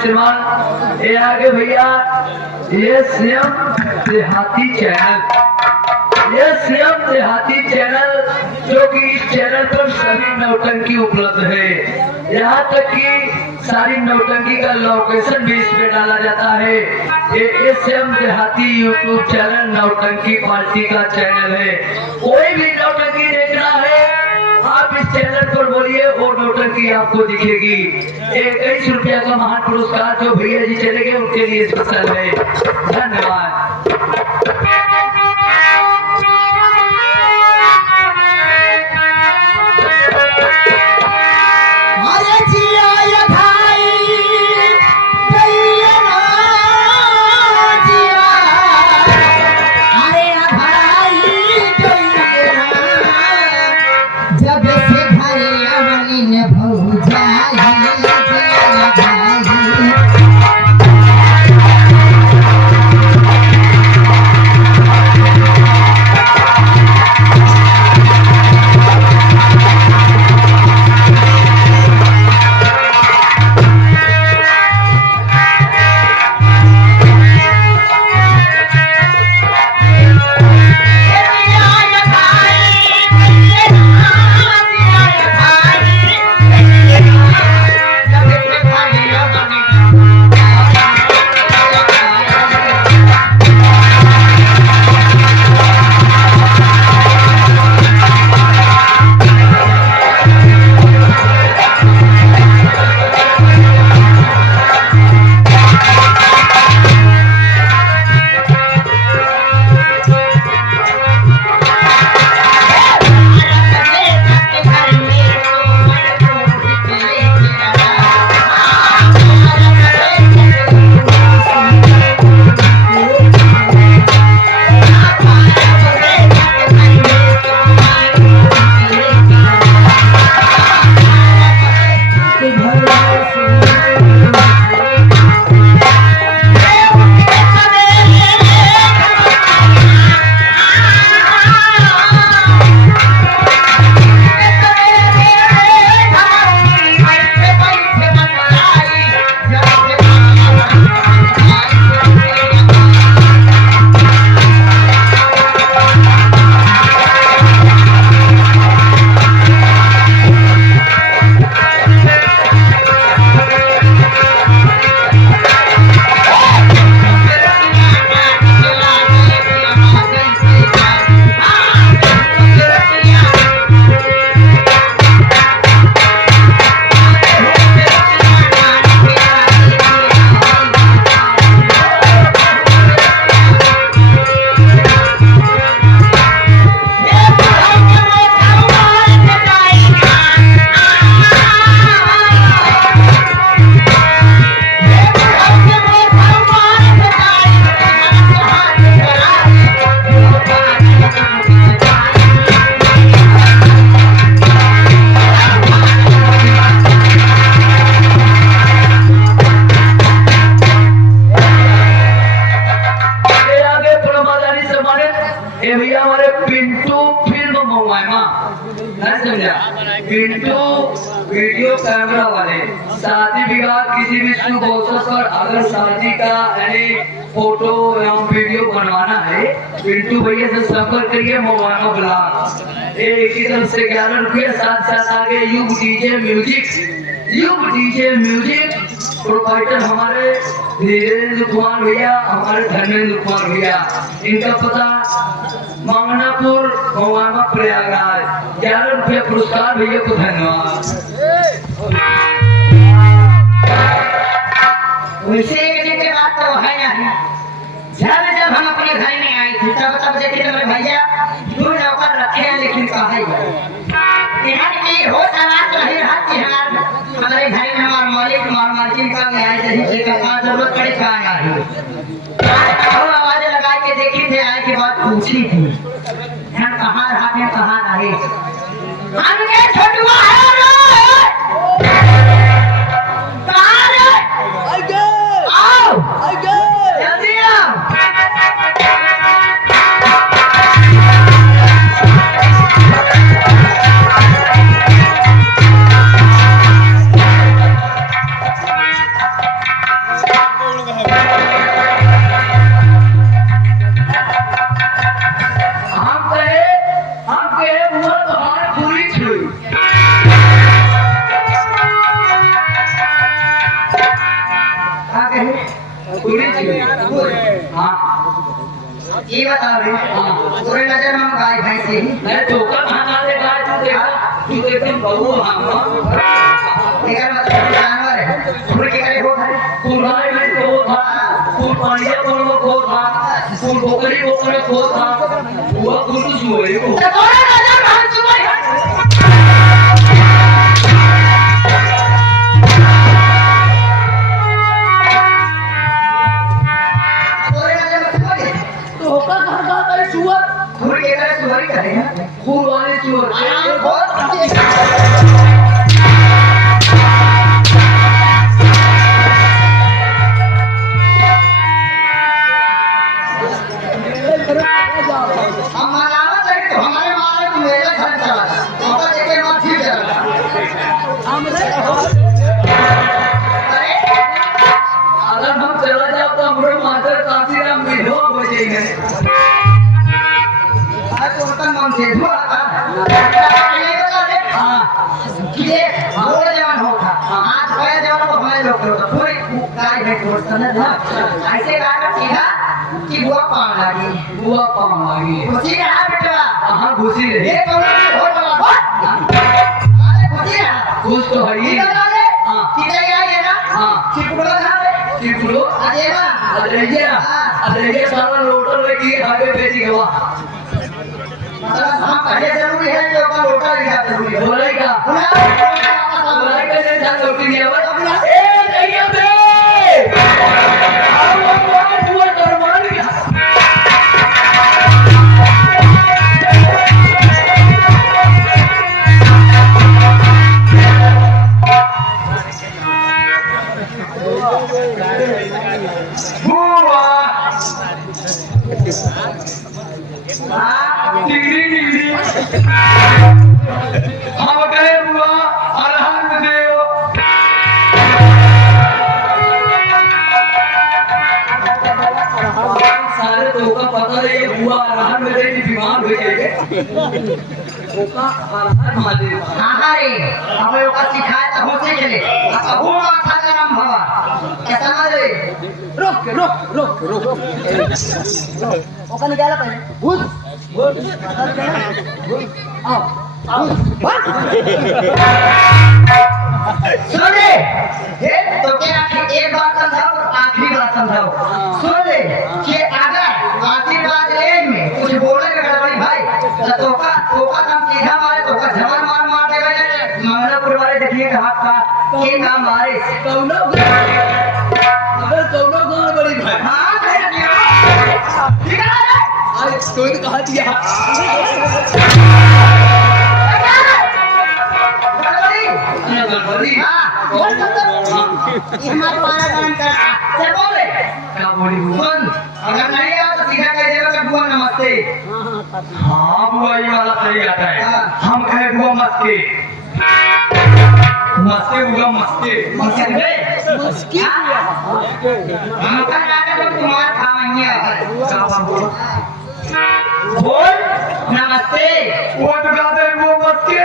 श्रीमान ये आगे भैया ये सीएम देहाती चैनल, ये सीएम देहाती चैनल जो कि इस चैनल पर सभी नौटंकी उपलब्ध है। यहाँ तक कि सारी नौटंकी का लोकेशन भी इस पे डाला जाता है। ये सीएम देहाती यूट्यूब चैनल नौटंकी पार्टी का चैनल है। कोई भी नौटंकी देखना है आप इस चैनल पर बोलिए, वो नौटंकी आपको दिखेगी। 21 रुपया का महान पुरस्कार जो भैया जी चले गए उनके लिए स्पेशल है। धन्यवाद। पिंटू वीडियो कैमरा वाले शादी विवाह किसी भी शुभ अवसर पर अगर शादी का यानी फोटो एवं वीडियो बनवाना है पिंटू भैया से संपर्क करिए। मोबाइल ब्लॉग एक ही तरफ से 11 रुपये, साथ साथ आगे युग डीजे म्यूजिक प्रोवाइडर हमारे धीरेन्द्र कुमार भैया, हमारे धर्मेंद्र कुमार भैया। इनका पता मांगनापुर मोहम्मद प्रयागराज। 11 रुपये पुरस्कार भैया को धन्यवाद। वैसे एक दिन के बाद तो है नहीं, जब हम अपने घर में आए थे तब देखे तो मेरे भैया 2 नौकर रखे हैं, लेकिन कहा हो समाज रहे हमारे घर में हमारे मालिक का जरूरत पड़े कहा आवाज लगा के देखी थे, आए की बात पूछी थी कहाँ रहा कहाँ रहे हमके छोटुआ है ये बताओ रे पूरे नजर में गाय भैंस ही मैं धोखा खाना से गाय तू देखा तू एकदम बहु हम निकल मतलब जानवर है पूरे के करे हो है पुराने में तो था पुर पानी को था पुर बोकरी को था वो कुछ हुए को तो पूरे नजर में हम सुबह धोखा खाता है सुअर पूरे के करे सुबह करे खूब वाले सुअर हम मनावत है तो हमारे मारे तो मेरे घर चला तो देखे मत ठीक चला अगर हम चला जाओ तो हमारे माता काशीराम में हो बजेंगे आज तो उनका नाम से हुआ था ये बता दे ये वो जवान होता आज वह जवान को हमारे लोग होता पूरी गाय है कोर्स समझ ना ऐसे गाय सीधा कि बुआ पान लगी बुआ पाम लगी खुशी रहा बेटा कहाँ घुसी ये रही कौन है बहुत बड़ा बहुत अरे खुशी रहा घुस तो है ही ये बता दे हाँ। किधर आई है ना हाँ चिपड़ो कहाँ पे चिपड़ो अरे ना अरे सारा लोटर लेके हाईवे पे जी गवा मतलब हम पहले जरूरी है कि अपना लोटा लिखा जरूरी है बोले का बुला बोले का नहीं था लोटी नहीं आवा ए नहीं आते आओ बुआ दरबार गया बुआ हाँ डिग्री डिग्री हम कहे बुआ अरहर में देव सारे धोखा पता नहीं है बुआ अरहर में रही बीमार हो गए धोखा अरहर महादेव हाँ रे हमें लोग सिखाए तो हो सीख ले अब वो माथा गरम भवा क्या समझ रे रुक ओका निकाला पहले घुस सुन रे हे तो क्या एक बात समझाओ और आखिरी बात समझाओ सुन ले कि अगर आशीर्वाद लेने में कुछ बोले के गड़बड़ी भाई तो तोका हम सीधा मारे तोका झमर मार देगा मंगलापुर वाले देखिए कहाँ का के नाम मारे कौनो अबे कौनो गाँव बड़ी भाई हाँ ठीक है आज कोई तो कहा दिया गड़बड़ी हाँ बोल ये हमारा वाला काम करता चल बोले क्या बोली सुन अगर नहीं आओ तो सीधा कह देगा कि बुआ नमस्ते हाँ बुआ ये वाला सही आता है हाँ। हम कहे बुआ मस्ते मस्ते बुआ मस्ते मस्की मक्का लाकर तो तुम्हारा खाएंगे बोल नमस्ते वो तो कहते हैं बुआ मस्ते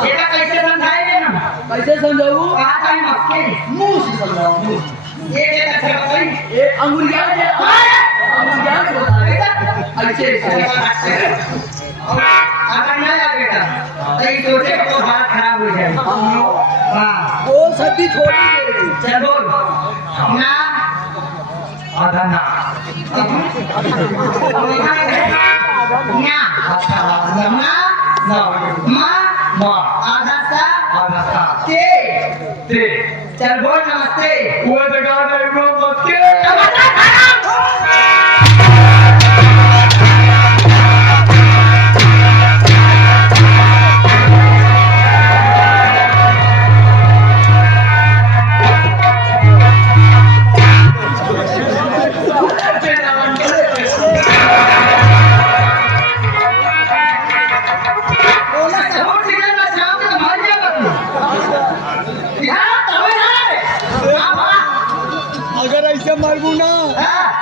ये कैसे समझाएंगे ना कैसे समझाऊ कहा था मस्के मुंह से समझाओ मुंह ये कैसे बताई ये अंगुलियां से अंगुलियां से बता ऐसे अगर नहीं आ बेटा तो ये सोचे तो हाथ खराब हो जाए हाँ वो सदी छोड़ी दे चल बोल ना आधा ना ना ना माँ माँ आधा सा आधा सा ते ते चल बोल नमस्ते वो तो कहते हैं बुआ मस्ते अगर ऐसे मरबू ना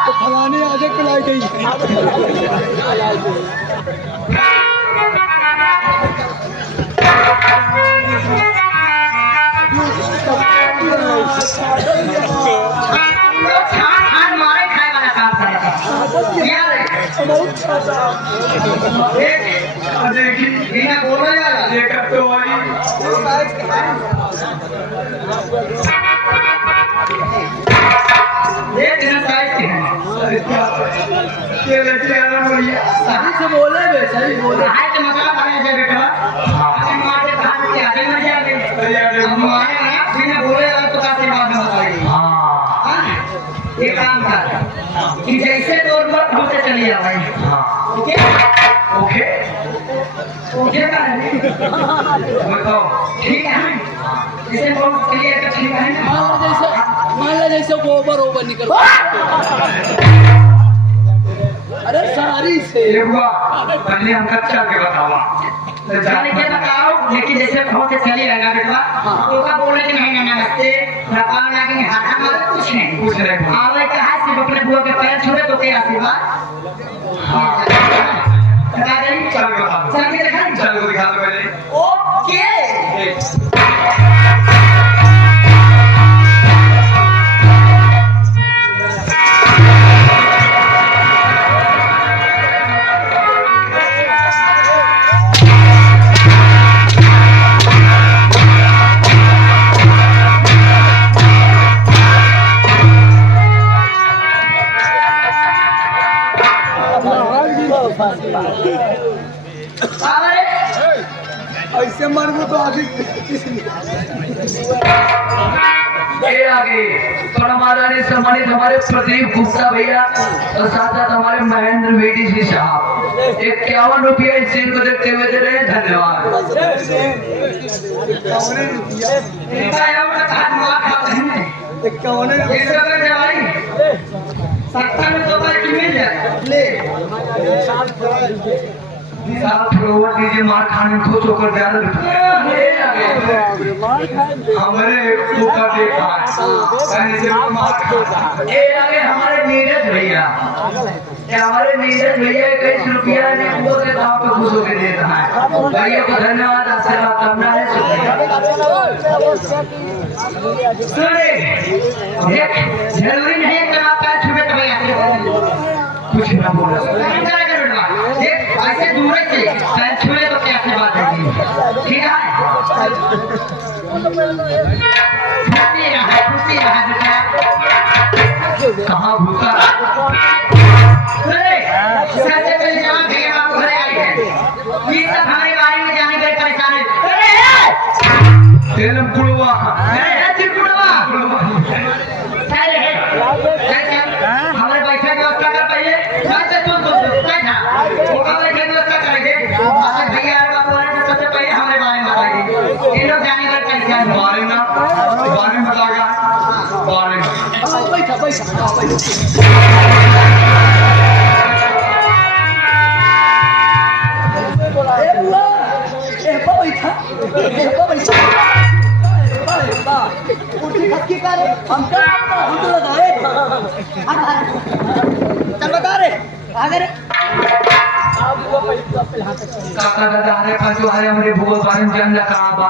तो फलाने आगे पिलाई गई मारे देखी बिना बोलने वाला देखा तो वही देख ना साइज के हैं ये लड़की आना भैया सही से बोले बे, सही बोले। हाय तो मतलब आया जाए बेटा हम मार के धान के आगे मर जाएंगे हम आए ना बिना बोले वाला तो काफी बात में बताइए हाँ ये काम कर कि जैसे तोड़ पर हमसे चली आ भाई हाँ ओके ओके ओके का है बताओ ठीक है इसे बहुत क्लियर तो ठीक है ना मान लो जैसे गोबर ओबर निकल अरे सारी से ये हुआ पहले हम कच्चा के बतावा जाने के बताओ लेकिन जैसे बहुत से चली रहेगा बेटा तो का बोले कि नहीं नमस्ते ना पाव ना कि हाथा मारे कुछ नहीं कुछ नहीं आवे कहा सिर्फ अपने बुआ के पैर छुए तो तेरा आशीर्वाद हाँ बता दे चल के बता चल के दिखा चल को दिखा दो पहले ओके ऐसे मरबू तो आगे ये आगे थोड़ा महारानी सम्मानित हमारे प्रदीप गुप्ता भैया और साथ साथ हमारे महेंद्र बेटी जी साहब 51 रुपया इस सीन को देखते हुए दे रहे हैं। धन्यवाद। इनका ये वाला हाथ मार खाते हैं ये सब करने वाली 70 में तो पर की मिल जाए ले साथ फ्लोवर दीजिए मार खाने में खुश होकर ज्यादा हमारे कुका देखा कहीं से मार खा ये आगे हमारे नीरज भैया हमारे नीरज भैया 21 रुपया ने वो के दाम पे खुश होकर देता है। भैया को धन्यवाद, आशीर्वाद करना है। सुने देख जरूरी नहीं है कि आप पैर छुए तो भैया कुछ ना बोला देख ऐसे दूर से पैर छुए तो क्या सी बात है ठीक है खुशी रहा बेटा कहाँ भूसा सबसे पहले जवाब भैया बाबू घरे आई है ये सब हमारे बारे में जाने के परेशान है तेलम कुड़वा हमारे पैसा की व्यवस्था कर पहले पैसा वो हमारे की व्यवस्था करेंगे भैया बाबू सबसे पहले हमारे बारे में बताइए ये लोग जाने के परेशान बारे में बतागा बारे में पैसा पैसा चल बता रहे अगर काका दादा हरे पंचो हरे हमारे भूगोल बारे में जान लगा बा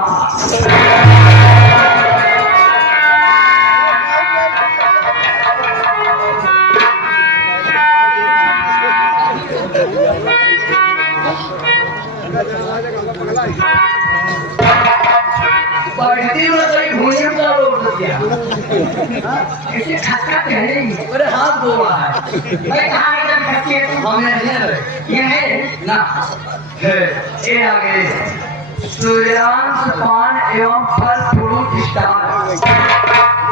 ऐसे खटका पहले ही अरे हाथ धो रहा है। मैं कहाँ एकदम खटके हमें ये है ना है ये आगे सूर्यांश पान एवं फल फ्रूट स्टार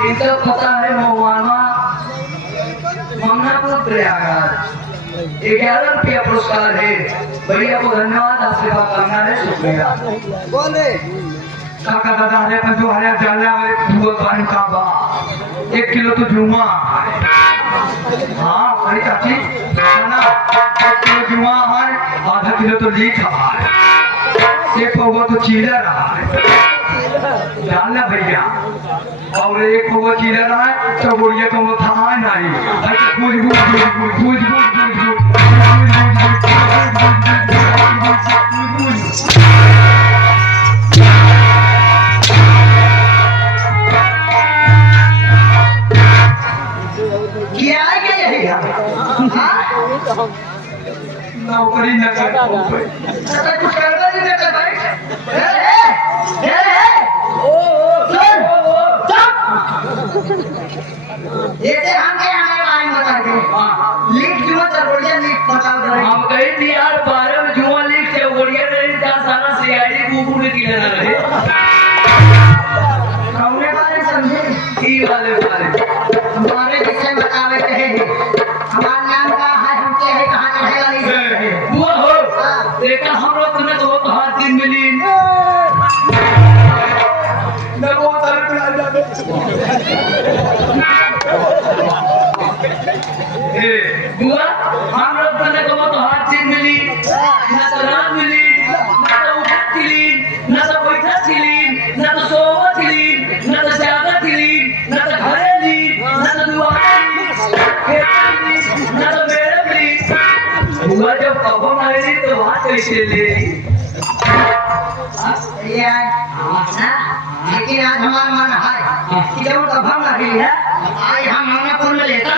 इनका पता है मोहवाना मंगनापुर प्रयागराज 11 रुपया पुरस्कार है। भैया को धन्यवाद, आशीर्वाद करना है। शुक्रिया। बोले काका दादा हरे पंचो हरे जाला हरे भूगोल बारे में काबा 1 किलो तो जुमा हाँ अरे चाची खाना 1 किलो जुमा है आधा किलो तो लीक है 1 पौवा तो चीलर है जानना भैया और 1 पौवा चीलर है तो बोलिए तो वो था नहीं पूछ पूछ पूछ पूछ नौकरी न कर कुछ करना नहीं देता भाई। सुन, चुप। ऐसे हम के हमारे बारे में बता के लीक क्यों चल रही है, लीक बताओ जरा। हम गए थे यार 12 में जुआ लीग से बढ़िया नहीं था सारा सीआईडी कुकू ने किया ना रहे हमने बारे समझे की वाले हमारे विषय बतावे कहे हमारा नाम का है, हम के है कहां रहेगा नहीं बुआ हो देखा हम लोग ने तो हाथ दिन मिली मैं बहुत सारे पिला जाते बुआ हम लोग ने तो हाथ दिन मिली ना तो रात मिली ना तो उठा मिली ना तो बैठा मिली ना तो सोवा मिली ना तो ज्यादा मिली ना तो घरे ली ना तो दुआरे ली ना तो मेरे मिली बुआ जब कबो नहीं ली तो हाथ कैसे ले लेकिन आज हमारा मन है कि जब तक हम नहीं है आज हम मानापुर में लेता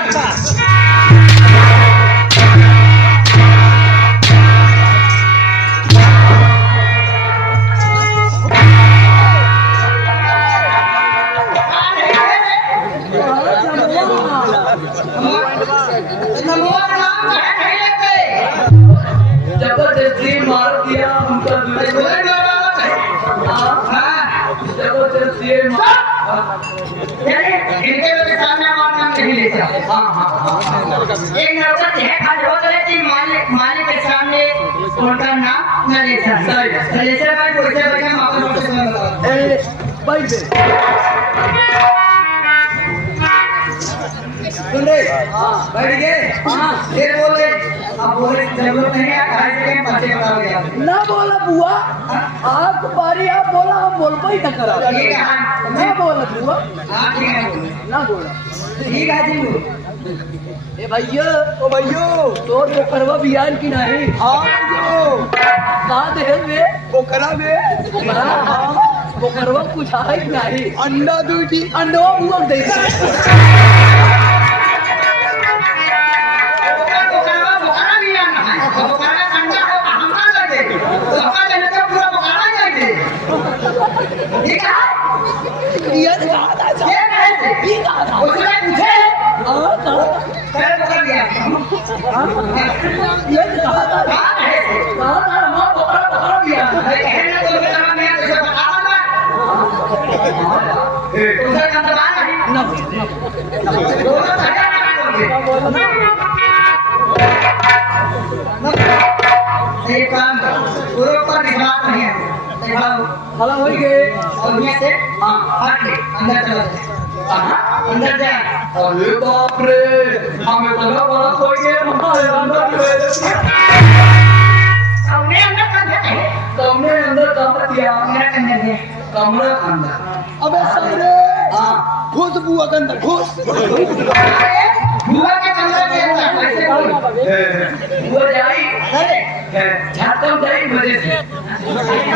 जबरदस्ती मार दिया उनका जबरदस्ती इनके लोग सामने मारना नहीं ले सकते। एक नौकत है खाली हो गए कि मालिक के सामने उनका नाम न ले सकते। जैसे भाई कोई बच्चा माफी सुन ले बैठ गए फिर बोले अब बोले जरूरत नहीं है खाने के बच्चे बता गया ना बोला बुआ आप बारी आप बोला हम बोल पाई न करा ठीक है ना बोला बुआ हां ठीक है ना बोला ठीक है जी ए भैया ओ भैयो तो करवा बियान की नहीं हाँ जो कहां दे वे पोखरा में वो करवा कुछ है कि नहीं अंडा दूधी अंडवा बुआ दे ये कहा था ये कहा था उसने पूछे हां कहा मैं पकड़ लिया ये कहा था कहा था मां पकड़ दिया कहने को बताना मैं तुझे बताऊंगा उधर का दबाना नहीं ना दोनों झगड़ा ना करोगे एक काम पूरे पर विश्वास नहीं है देखो हला हो गए और ये से हट ले अंदर चलो अंदर जा अरे बाप रे हमें तो ना बड़ा कोई है हमारे अंदर हमने अंदर कर दिया है तुमने अंदर कहा दिया मेरा अंदर है कमरा अंदर अबे सारे घुस बुआ के अंदर घुस बुआ के कमरे के अंदर कैसे बोल वो जाई अरे झारखंड जाई वजह से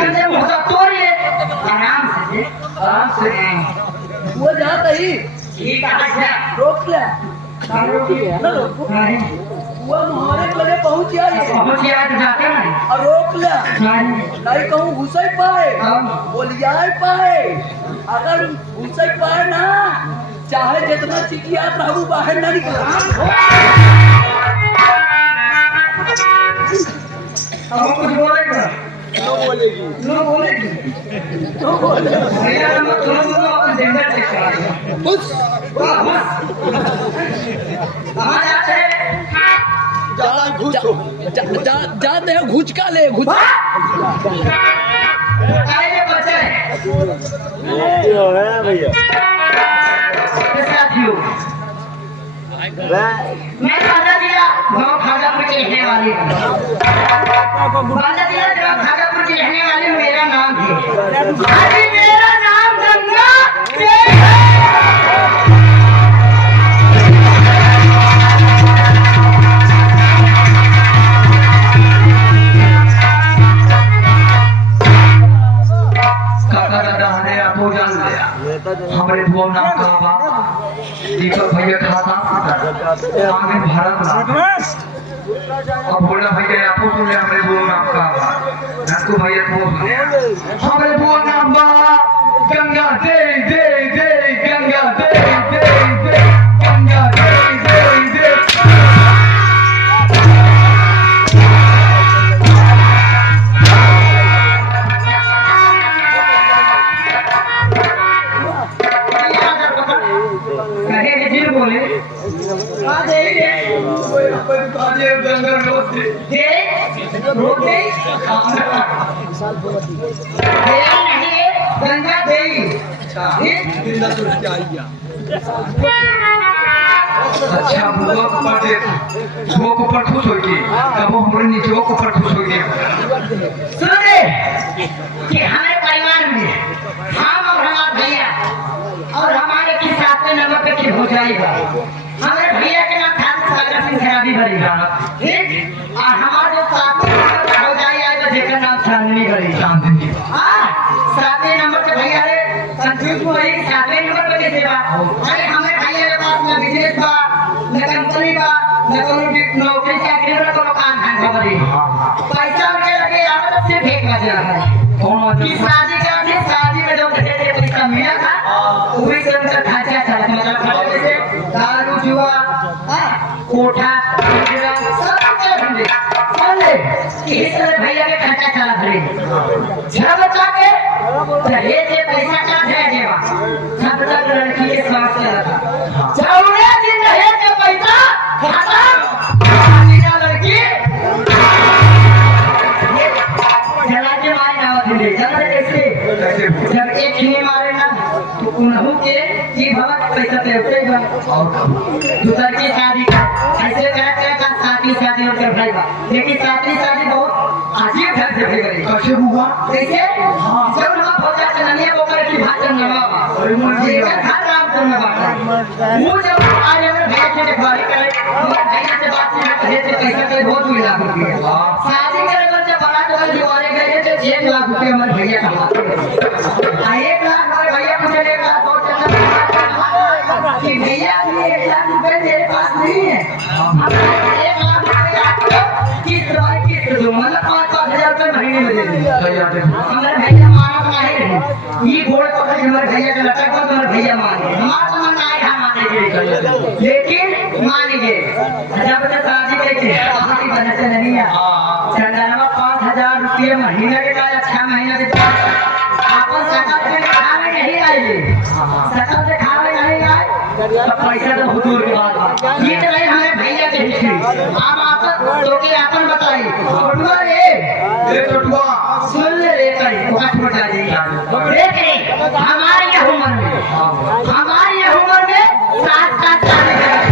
अंदर मुझे तोड़िए आराम से वो जाता ही ठीक है रोक ले ना रोको वो हमारे लगे पहुंच जाए पहुंच गया तो जाते हैं और रोक ले नहीं कहूँ घुस ही पाए बोलिया पाए अगर घुस ही पाए ना चाहे जितना चिकिया प्रभु बाहर न निकला हम कुछ बोलेगा नो बोलेगी नो बोलेगी तो बोले भैया हम दोनों अपन जेंडर चेक करा घुस कहाँ जाते हैं ज्यादा घुस जाते हैं घुचका ले घुच आए बच्चे भैया साथियों मैं खाजा दिया गाँव खाजापुर की रहने वाली खाजा दिया गाँव खाजापुर की रहने वाली मेरा नाम है अभी मेरा नाम गंगा काका दादा हने आपको जान लिया हमारे भुवन नाम का दीपक भैया खाता आगे भारत अब बोला भैया आपको सुन ले हमारे बोल नाम का नानकू भैया बोल हमारे बोल नाम बा गंगा दे दे दे गंगा दे दे दे गंगा दे दे दे कहे जी बोले गंगा रोते रोते नहीं गंगा देवी अच्छा बुआ ऊपर दे बुआ को ऊपर खुश होगी तब हमारे नीचे को ऊपर खुश होगी सुन रे कि हमारे परिवार में हम और हमारे भैया और हमारे के साथ में नंबर पे हो जाएगा हमारे भैया के नाम खाली सिंह खराबी भरेगा ठीक और हमारे जो साथ में हो जाएगा तो जेकर नाम चांदनी भरेगा चांदनी हाँ सातवें नंबर पे भैया रे कंफ्यूज हो रही सातवें नंबर पे कैसे बा अरे हमें भैया के पास न बिजनेस बा न कंपनी बा न कोई नौकरी चाकरी न कोनो काम धंधा बड़ी पैसा उनके लगे आवे तो सिर्फ एक बजे है कौन कि शादी का भी शादी में जो ढेर पैसा मिला था वही से उनका खर्चा चला मतलब खर्चे से दारू जुआ कोठा सब के धंधे समझे इस तरह भैया के खर्चा चला धरे जब तक दहेज से पैसा का दे देवा तब तक लड़की के स्वास्थ्य चला था जौने दिन दहेज के पैसा खत्म मेरा लड़की जला के मारे ना दिले जला कैसे जब एक ही मारे ना तो उन्हों के जी भगत पैसा पे उठेगा और दूसर की शादी का ऐसे करते का साथी शादी होकर भाईबा लेकिन साथी शादी बहुत अजीब ढंग से भई गई कैसे हुआ कैसे जब हम भोजा चलनिया बोकर की भाषण नवा और मुझे घर राम को में बात वो जब आए में भेज के दिखाई करे और भैया से बात से भेज के पैसा के बहुत मिला होती है शादी करे बस जब बड़ा तो दीवारे गए थे 1 लाख रुपए हमारे भैया कमाते हैं 1 लाख हमारे भैया मुझे 1 लाख और चला कि भैया भी 1 लाख रुपए मेरे पास नहीं है 1 लाख रुपए आपको किस दो मतलब 5,000 रुपए महीने में दे देंगे हमारे भैया माना नहीं ये घोड़े पकड़ के हमारे भैया का लटक कर हमारे भैया माने हमारा तो मन आए हम मानेंगे लेकिन मानेंगे जब तक शादी के हमारी बना से नहीं है चंदनवा 5,000 रुपये महीने के का 6 महीने के आपन सकल से खावे नहीं आएगी सकल से खावे नहीं आए तो पैसा तो हुजूर के बाद ये तो नहीं हमें भैया के हिस्से आप तो के आपन बताई छोटुआ रे छोटुआ सुन ले रे कहीं वो छोड़ जा देगी हमारे ये उम्र में 7 साल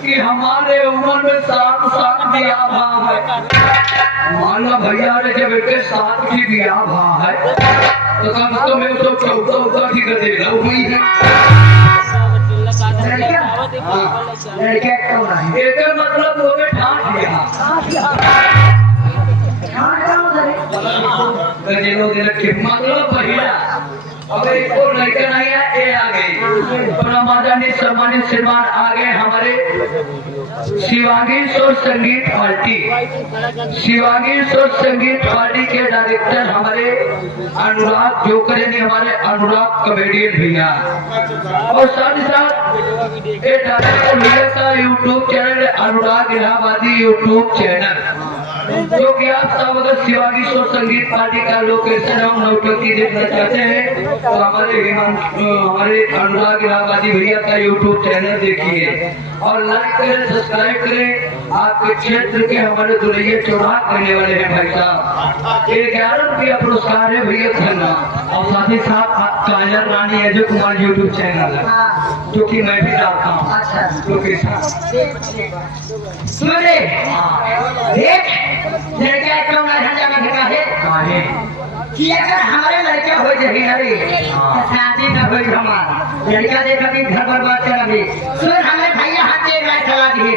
कि हमारे उम्र में 7 साल ब्याह भाव है माना भैया ने जब एक साथ की ब्याह भाव है तो कम से कम तो 14 की कर देगा वही है लड़के क्यों नहीं एक मतलब वो में ठान दिया मतलब भैया अब एक और लड़का नहीं है ये आ गई परमादानी सम्मानित श्रीमान आ गए हमारे शिवांगी स्वर संगीत पार्टी शिवांगी स्वर संगीत पार्टी के डायरेक्टर हमारे अनुराग जोकरे ने हमारे अनुराग कॉमेडियन भैया और साथ ही साथ ये डायरेक्टर भैया का यूट्यूब चैनल अनुराग इलाहाबादी यूट्यूब चैनल जो कि आप सब अगर शिवाजी स्वर संगीत पार्टी का लोकेशन हम नौटंकी देखना चाहते हैं तो हमारे अनुराग इलाहाबादी भैया का यूट्यूब चैनल देखिए और लाइक करें सब्सक्राइब करें आपके क्षेत्र के हमारे दुलैया चौराहा करने वाले हैं भाई साहब 11 रुपया पुरस्कार है भैया धरना और साथ ही साथ काजल रानी अजय कुमार यूट्यूब चैनल है जो कि मैं भी डालता हूँ अच्छा लोकेशन सुने देख लड़का क्यों ना झंडा में घटा है कि अगर हमारे लड़का हो जाए ना रे तो शादी न हो हमार लड़का देखा कि घर बर्बाद कर अभी सुन हमें भैया हाथ के मैं चला दिए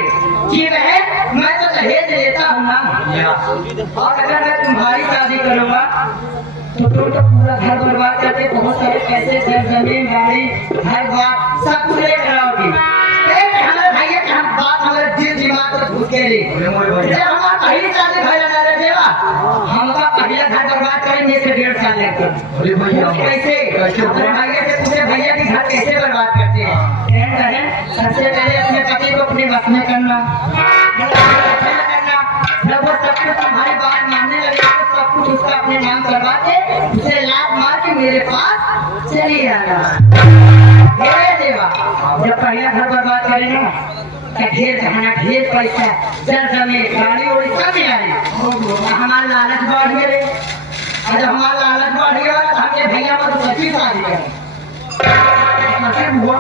कि बहन मैं तो दहेज लेता हूँ ना और अगर मैं तुम्हारी शादी करूँगा तो तुम तो पूरा घर बर्बाद करके बहुत सारे पैसे जमीन गाड़ी घर बार सब कुछ लेकर आओगी हमारे भैया के हम बात हमारे दिल दिमाग में घुस गए जब हमारा पहली शादी भैया ना देवा हमका पहला घर बर्बाद करेंगे से 1.5 साल लेकर अरे भैया कैसे अपने भैया से पूछे भैया की घर कैसे बर्बाद करते हैं सबसे पहले अपने पति को अपने बस में करना जब वो सब कुछ तुम्हारी बात मानने लगे तो सब कुछ उसका अपने नाम करवा के उसे लात मार के मेरे पास चली जाना देवा जब पहला घर बर्बाद करेंगे तो ढेर गहना ढेर पैसा जल जमे गाड़ी उड़ी सब मिला हमारा लालच बढ़ गए और जब हमारा लालच बढ़ गया तो हमने भैया को तो सच्ची शादी करें हुआ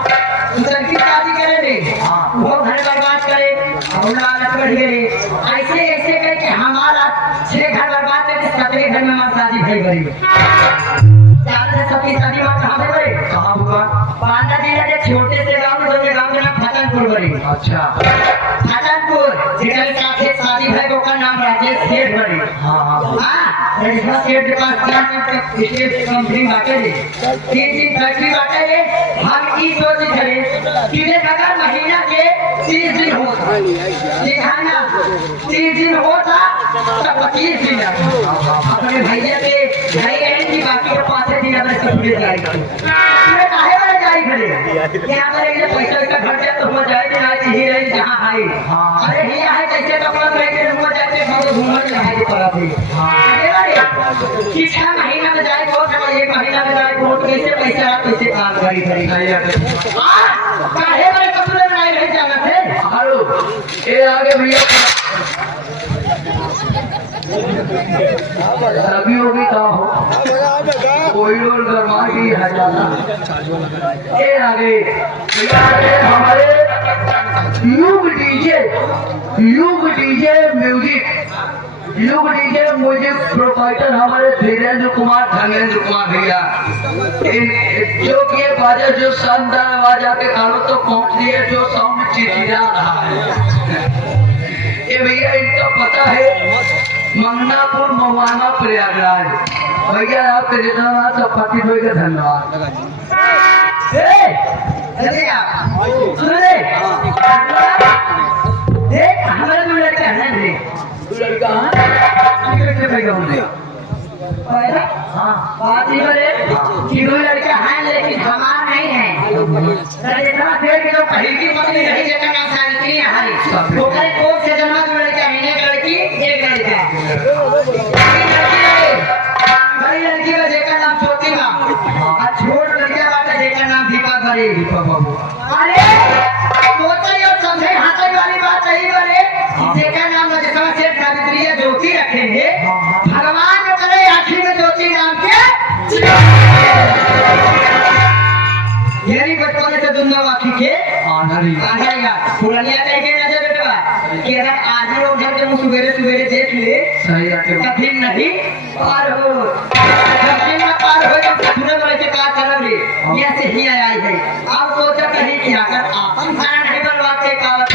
सच्ची शादी करेंगे वो घर बर्बाद करे और लालच बढ़ गए ऐसे ऐसे करके हमारा 6 घर बर्बाद करके 7वें घर में हमारी शादी भई गई सबकी शादी बात कहाँ पे बड़ी कहाँ हुआ? बांदा जिला के छोटे से गांव में दोनों गांव के नाम फतनपुर बड़ी अच्छा फतनपुर जिनके साथ एक शादी भाई को का नाम राजेश सेठ बड़ी हाँ राजेश सेठ के पास 3 स्टेट कंपनी बाटे रे 3 फैक्ट्री बाटे रे हम ई सोच करे कि अगर महीना के 30 दिन होता दिखाना 30 दिन होता तो 25 दिन अपने भैया के भाई बहन की बाकी के 5 दिन अपने छुट्टी जाएगी मैं काहे वाले जाई खड़े यहां पर एक पैसा का घर जाए तो हो जाए कि नहीं ही रही जहां है अरे ही है कैसे तो अपना रह के रुक जाते हम घूमने लगे पड़ा थी कि 6 महीना में जाए तो 1 महीना में जाए तो कैसे पैसा कैसे काम करी करी काहे वाले कपड़े में नहीं रह जाना थे हेलो ये आगे भैया सभी होगी कहाँ हो कोई लोग गरमा की है जाना ये आगे हमारे युग डीजे म्यूजिक प्रोपाइटर हमारे धीरेन्द्र कुमार धर्मेंद्र कुमार भैया जो कि ये बाजा जो शानदार आवाज आके कानों तो पहुंच रही है जो साउंड चिड़चिड़ा रहा है ये भैया इनका पता है मंगनापुर मवाना प्रयागराज भैया आपके जितना सब पार्टी हुए का धन्यवाद देख हमारे दो लड़का है लड़का हाँ बात ही बोले कि दो लड़के हैं लेकिन हमारा नहीं है जो पहली की पत्नी रही जगह नाम सावित्री है हमारी वो कल कोर्ट से जन्मा दो लड़के हैं एक लड़की एक लड़का बड़ी लड़की का जेका नाम छोटी माँ और छोट लड़का वाला जेका नाम दीपक बड़ी अरे सोचा ये समझे हाथे वाली बात सही बोले जेका नाम जिसका सेठ सावित्री है ज्योति रखेंगे भगवान जो करे आखिर में ज्योति नाम के यही बचपन से दुनिया आखिर के आधारिया पुरानिया कह के नजर बेटवा कि अगर आज ही उधर के मुंह सुबेरे देख ले सही आके कभी नहीं पार हो जब दिन में पार हो तो सुने वाले के का करब रे ये से ही आई है आप सोचा कहीं कि आकर आपन खाना नहीं बर्बाद के कावत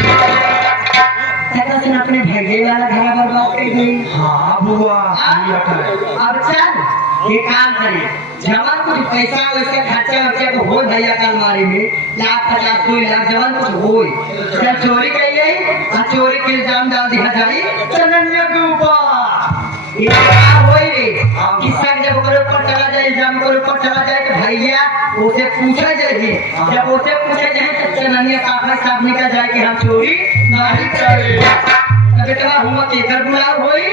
से अपने भेजे वाला घर बर्बाद कर गई हाँ बुआ अब चल ये काम करे जवान कुछ पैसा वैसे खर्चा वर्चा तो हो भैया का अलमारी में 1,50,000 2 लाख जवान कुछ हो जब चोरी कर गई और चोरी के इल्जाम डाल दिया जाए चनन्या के ऊपर ये होई रे किसका जब ओकरे ऊपर चला जाए इल्जाम ओकरे ऊपर चला जाए कि भैया उसे पूछा जाए जब उसे पूछा जाए तो चनन्या कागज साहब निकल जाए कि हम चोरी नहीं करे बेटा हुआ केकर बुलाव होई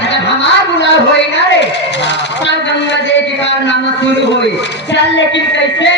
जब हमार बुलाव होई ना रे तब गंगा जी के कारनामा शुरू होई चल लेकिन कैसे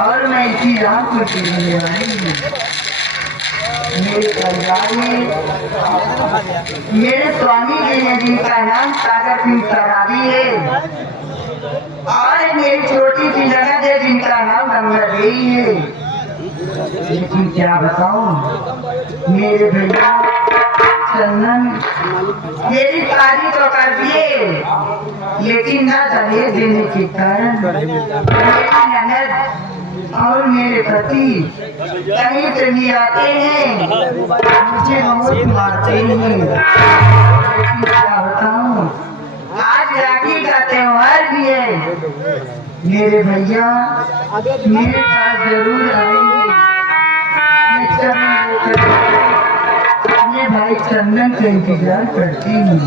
और मैं इसी राम को चुनने वाली हूँ। मेरे परिवार में मेरे स्वामी जी ने जिनका नाम सागर सिंह सराबी है और मेरी छोटी सी ननद है जिनका नाम गंगा देवी है। लेकिन क्या बताऊं, मेरे भैया चंदन मेरी शादी तो कर दिए, लेकिन न दहेज देने के कारण मेरी ननद और मेरे पति कहीं से भी आते हैं, मुझे बहुत मारते हैं। लेकिन क्या बताऊं, आज राखी का त्योहार भी है, मेरे भैया मेरे पास जरूर आएंगे। मैं चंदन लेकर अपने भाई चंदन का इंतजार करती हूँ।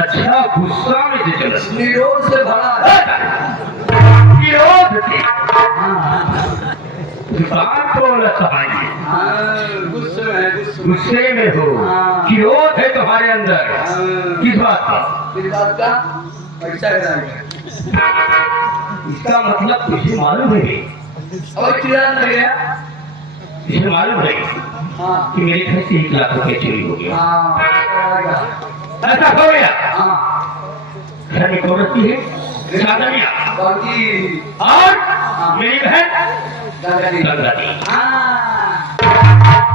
अच्छा गुस्सा में से चल निरोध से भरा विरोध थे गुस्से में हो, विरोध है तुम्हारे अंदर, किस बात का? पैसा इसका मतलब तुझे मालूम है, और चिराग लग गया। तुझे मालूम है कि मेरे घर से 1 लाख रुपए चोरी हो गया। ऐसा हो गया। घर में कौन रहती है? और मेरी बहन गंगा दी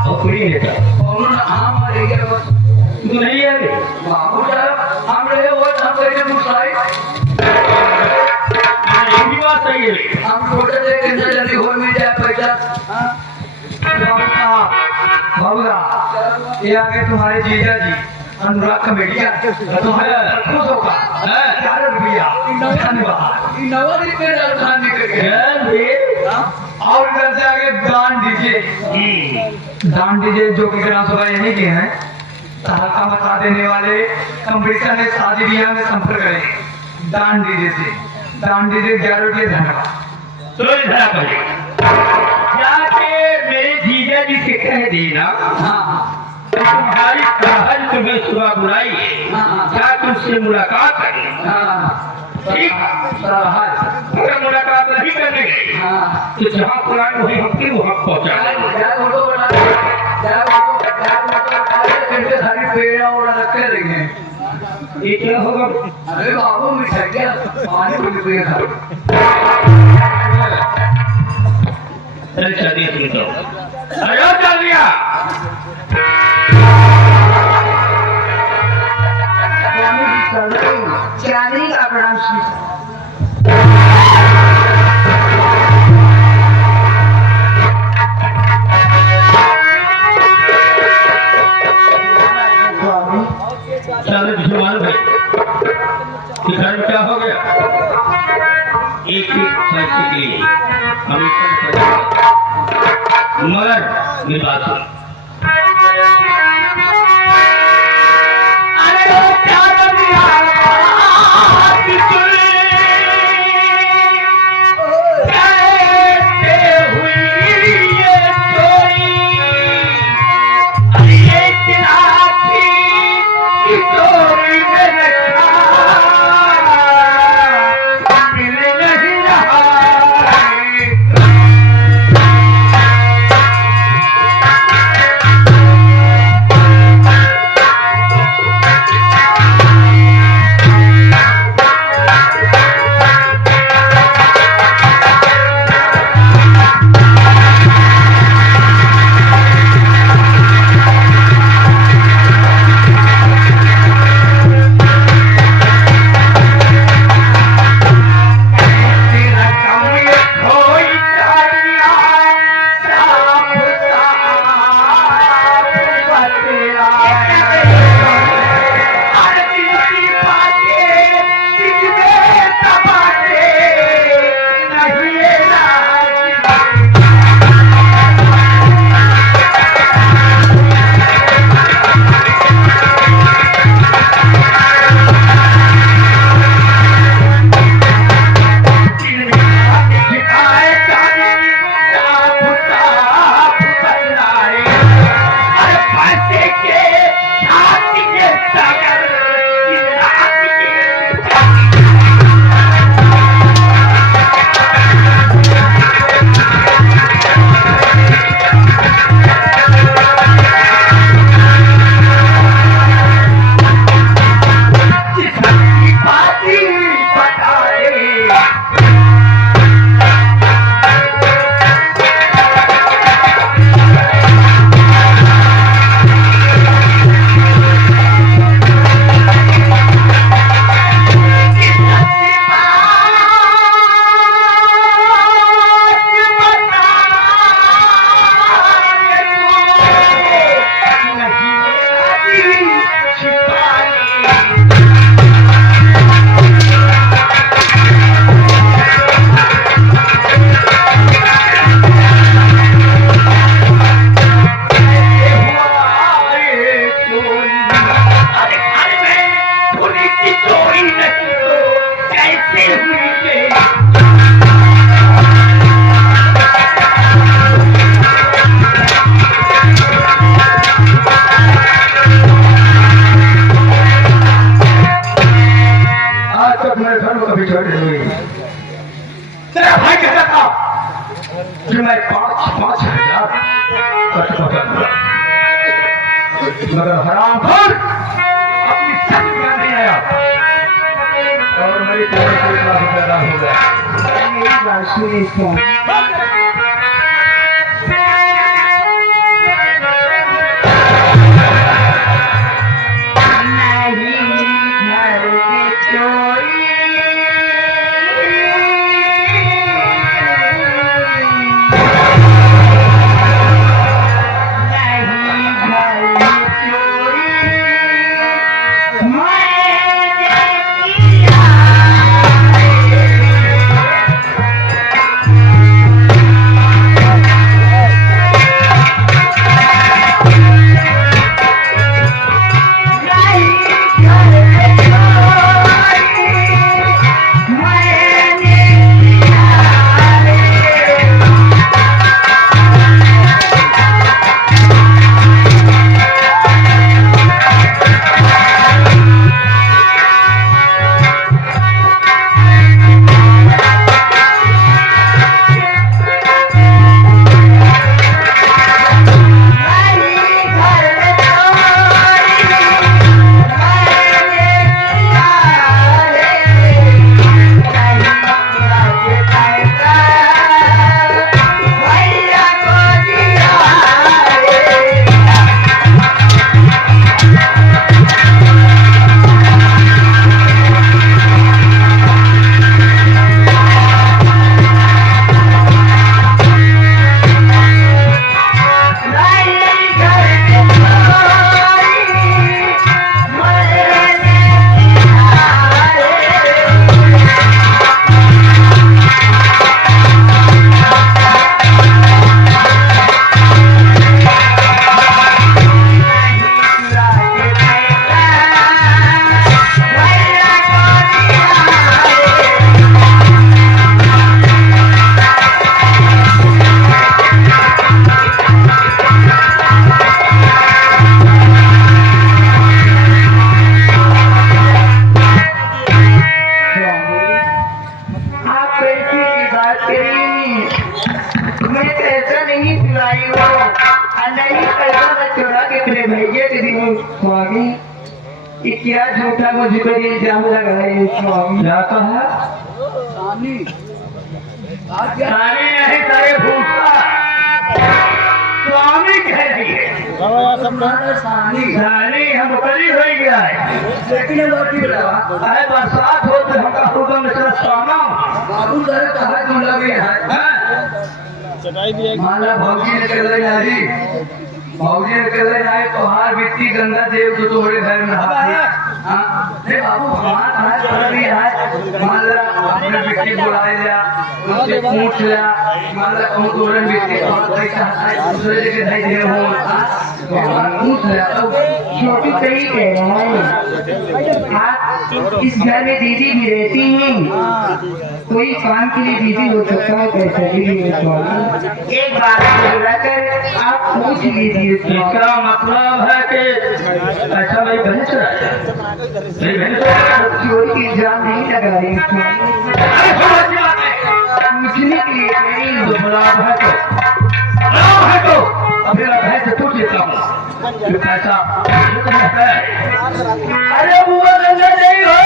और कोई नहीं रहता। तू नहीं है भी बात सही है। हम छोटे से कितना जल्दी हो मिल जाए पैसा। बाबूला ये आगे तुम्हारे जीजा जी अनुराग कमेटिया तुम्हारा खुश होगा 11 रुपया धन्यवाद और इधर से आगे दान दीजिए जो कि ग्राम सभा यही के हैं। सहायता बता देने वाले कंपटीशन है, शादी ब्याह में संपर्क करें। दान दीजिए 11 रुपये धन्यवाद। तो जाके मेरे जीजा जी से कह देना तुम्हारी कहल तुम्हें सुबह बुलाई क्या तुझसे मुलाकात करें। ठीक, अगर मुलाकात नहीं करने गए तो जहाँ बुलाए वही हमके वहाँ पहुँचा सारी पेड़ और रखे रहेंगे। ये क्या होगा? अरे बाबू मिठाई पानी भी चल दिया तुम तो अरे चल दिया। चांदी का प्रणाम चलो तुझे मालूम है कि घर में क्या हो गया? एक पैसे के लिए मगर मेरी बात सुन। तक मेरे घर में कभी चढ़ी हुई। तेरा भाई कहता था कि मैं 5,000 कट पकड़, मगर हरामखोर अपनी शक्ति में नहीं आया और मेरी तेरे को इतना भी पैदा हो गया। मेरी बात सुनिए स्वामी। स्वामी क्या झूठा मुझ पर इल्जाम लगाए स्वामी। क्या कहा? सानी नहीं तेरे भूखा स्वामी कह रही है। सानी हम बड़ी हो गया है, लेकिन बरसात हो तो हमका हुक्म में स्वामा बाबू सर कहा तुम लगे हैं माला भौजी ने चले जारी भौजी ने चले जाए तो हार मिट्टी गंगा देव जो तुम्हारे घर में हाथ बाबू हाथ हाथ कर है माला अपने मिट्टी बुलाए लिया उससे पूछ लिया माला कहूँ तोरे मिट्टी पैसा दूसरे जगह नहीं दे हो पूछ लिया तो छोटी सही कह रहा है। इस घर में दीदी भी रहती हैं, कोई काम के लिए दीदी हो सकता है, पैसा भी एक बार बुलाकर आप पूछ लीजिए। इसका मतलब है कि ऐसा भाई बहन चोरी की इल्जाम नहीं लगा रही पूछने के लिए नहीं तो अभी है तो पूछ लेता हूँ पैसा अरे वो गंगा नहीं हो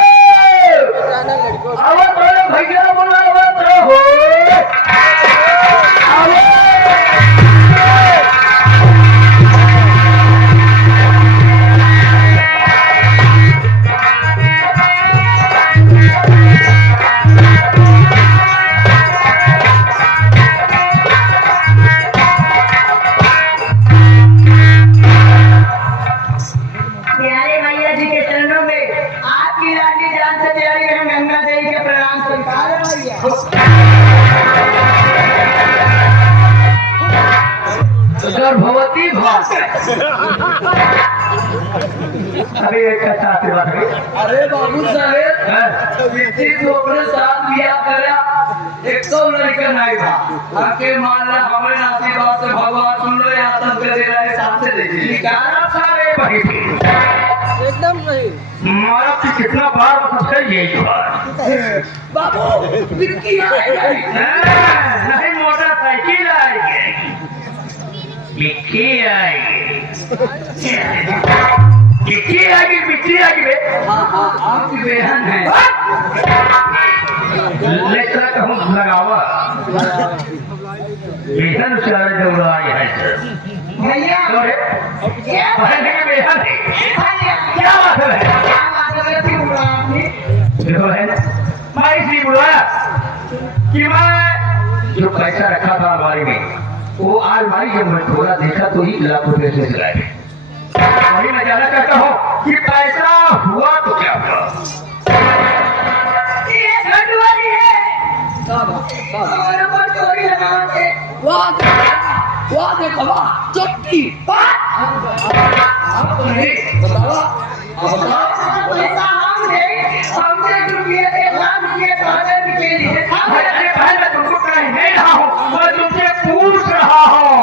अब तो भैया बोला हो गर्भवती भात अभी एक कच्चा आशीर्वाद है। अरे बाबू साहेब विधि तो अपने साथ लिया करा 100 लड़का नहीं था आके मान ला हमारे आशीर्वाद से भगवान सुन लो या तब के दे रहे साथ से दीजिए सारे भाई एकदम सही। मारा कि कितना बार बता सही यही बार। बाबू बिक्की आएगी। नहीं मोटरसाइकिल आएगी, बिक्की आएगी, बिक्की आएगी, बिक्की आएगी बे। आपकी बहन है। लेकर कहूँ लगावा बेहन उचारा जब आए हैं भैया बहन है बेहन है। क्या बात है देखो बहन, मैं इसलिए बुलाया कि मैं जो पैसा रखा था अलमारी में, वो अलमारी जब मैं थोड़ा देखा तो 1 लाख रुपए से चलाए। वही मैं जाना चाहता हूँ कि पैसा हुआ तो क्या हुआ। वाह देखो वाह चोटी आप नहीं बतावा अरे बहन मैं तुमको कह नहीं रहा हूँ, मैं तुमसे पूछ रहा हूँ।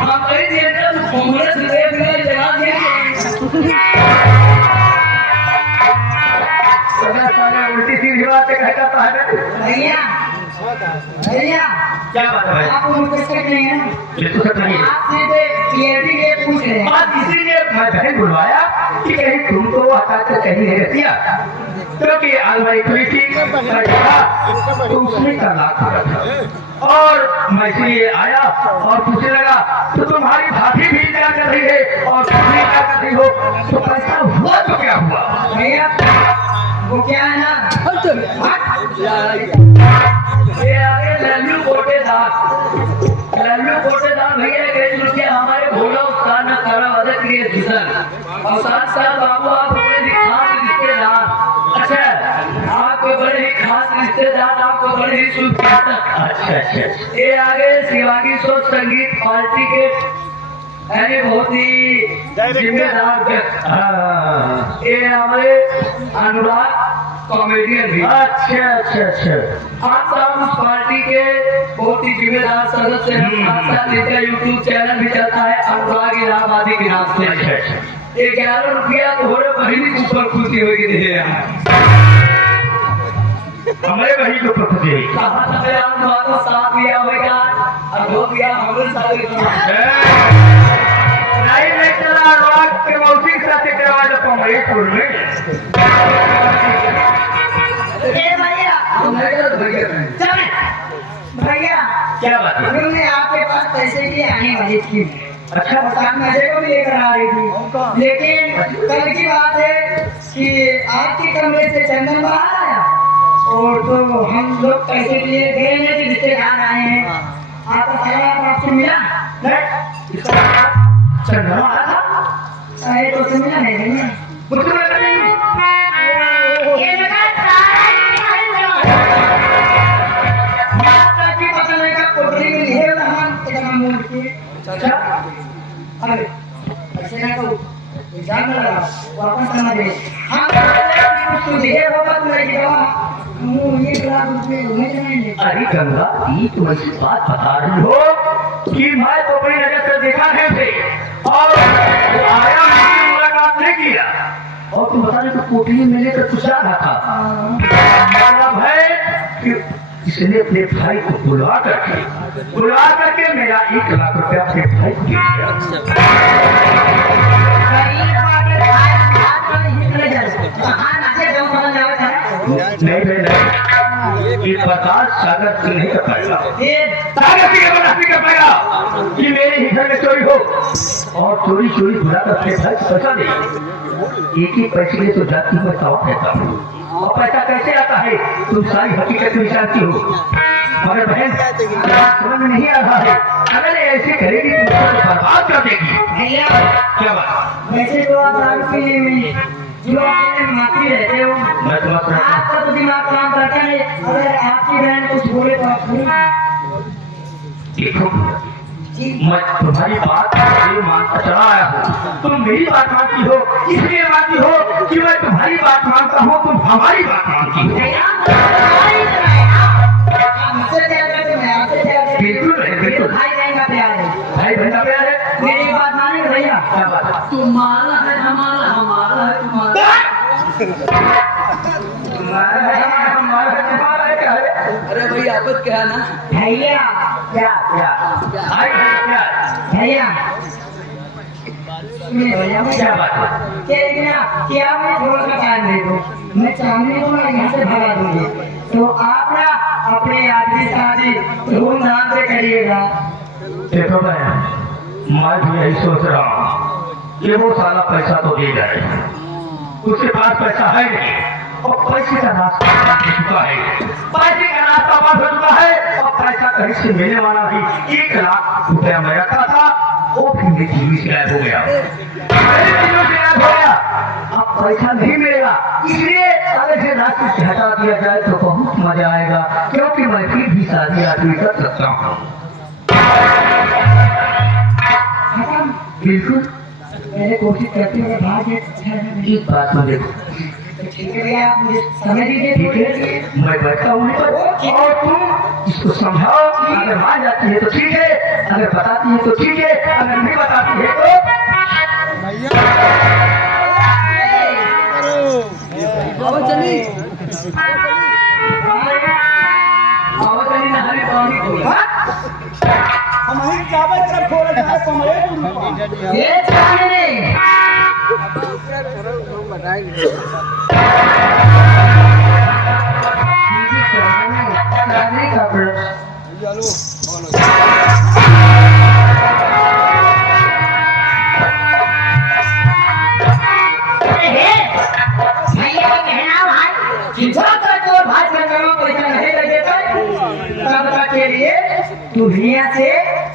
हम कहीं दिए थे तो कांग्रेस ने जगा दिए उल्टी सीधी बातें कहता है। भैया भैया क्या बात है? आप मुझसे सच नहीं है ना? बिल्कुल सच नहीं है। आप सीधे क्लियरिटी के पूछ रहे हैं। बात इसीलिए मैं बहन बुलवाया कि कहीं तुमको हटाकर कहीं नहीं रख दिया, क्योंकि अलमारी खुली थी मैं देखा तो उसमें तलाक हो रहा था और मैं इसलिए आया और पूछने लगा तो तुम्हारी भाभी भी क्या कर रही है और तुम भी क्या कर रही हो, तो पैसा हुआ तो क्या हुआ। भैया वो क्या है ना, ये आगे लल्लू कोटेदार भैया गए रुपये हमारे भोला उस्ताद न करा वजह के दूसर और साथ साथ बाबू आप बड़े ही खास रिश्तेदार। अच्छा आपके बड़े ही खास रिश्तेदार, आपको बड़े ही शुभ। अच्छा ये आगे शिवाजी सोच संगीत पार्टी के यानी बहुत ही जिम्मेदार व्यक्ति। हाँ। ये हमारे अनुराग कॉमेडियन भी। अच्छा आप सब उस पार्टी के बहुत ही जिम्मेदार सदस्य हैं। साथ साथ इनका यूट्यूब चैनल भी चलता है अनुराग इलाहाबादी के नाम से। 11 रुपया तो हो पहली ऊपर खुशी होगी हमारे वही तो खुशी है। कहा था मेरा अनुराग को साथ दिया होगा और 2 दिया हमारे साथ। नहीं मैं चला अनुराग के मौसी के साथ करवा देता हूँ महेशपुर में। भैया क्या बात है? हमने आपके पास पैसे के लिए आने वाली थी। अच्छा बता मजे को भी लेकर आ रही थी, लेकिन कल की बात है कि आपके कमरे से चंदन बाहर आया और तो हम लोग पैसे के लिए गए हैं कि रिश्तेदार आए हैं। आपका सवाल आपसे मिला चंद्रमा आया था? अरे तो मिला नहीं मुझको लगा नहीं। अच्छा अरे ऐसे ना करो, एग्जाम लगा वापस करना दे। हाँ तो दिए होगा तो लगी दवा ये क्लास में नहीं जाएंगे। अरे गंगा ये तुम ऐसी बात बता रही हो कि मैं तो अपनी नजर से देखा है थे और आया मुझसे मुलाकात नहीं किया और तुम बता रहे तो कोठरी में लेकर कुछ जा रहा था। मतलब है कि इसने अपने भाई को बुला करके मेरा 1 लाख रुपया अपने भाई को दे दिया। नहीं प्रकाश सागर से नहीं कर पाएगा, सागर से बर्दाश्त कर पाएगा कि मेरे ही घर में चोरी हो और चोरी बुला कर अपने भाई को पैसा दे। एक ही पैसे के लिए तो जाति में तवा कहता हूँ और पैसा कैसे आता है तुम सारी हकीकत में जानती हो। मगर बहन समझ में नहीं आ रहा है, अगर ऐसे करेगी तो मुझे बर्बाद कर देगी। भैया क्या बात? वैसे तो आप दारू पीने में जो आप माफी रहते हो, मैं तुम्हारा आपका तो दिमाग काम करता है। अगर आपकी बहन कुछ बोले तो आप देखो मैं तुम्हारी बात मानता चला आया हूँ, तुम मेरी बात मानती हो इसलिए मानती हो कि मैं तुम्हारी बात मानता हूँ, तुम हमारी बात मानती हो। बिल्कुल भाई बहन का प्यार है, भाई बहन का प्यार है। मेरी बात मानेंगे भैया? क्या बात है? तुम्हारा है हमारा अरे भाई आपत क्या है ना भैया क्या भैया क्या बात है? क्या मैं थोड़ा सा टाइम दे दो, मैं चाहने को मैं यहाँ से भगा दूंगी, तो आप ना अपने आदमी शादी धूमधाम से करिएगा। देखो मैं भी यही सोच रहा हूँ कि वो साला पैसा तो दे जाए, उसके पास पैसा है नहीं और पैसे का रास्ता बंद हो चुका है, पैसे का रास्ता बंद हो चुका है और पैसा कहीं से मिलने वाला भी 1 लाख रुपया मैं रखा था, वो भी मेरी जीवी से गायब हो गया, मेरी जीवी से गायब हो गया। अब पैसा नहीं मिलेगा, इसलिए अगर से रास्ते से हटा दिया जाए तो बहुत मजा आएगा, क्योंकि मैं फिर भी शादी आदमी कर सकता हूँ। बिल्कुल मैंने कोशिश करती हूँ भाग्य एक बात मुझे ठीक है भैया, आप मुझे समय दीजिए। ठीक है, मैं बैठता हूँ और तुम इसको समझाओ, अगर मान जाती है तो ठीक है, अगर बताती है तो ठीक है, अगर नहीं बताती है तो बाबा चली नहाने पानी को हमारी चावल का फोड़ा था कमरे ये चांदनी का भैया का कहना भाई कि जब तक तो भाई का करो पैसा नहीं लगे तब तक के लिए तू भैया से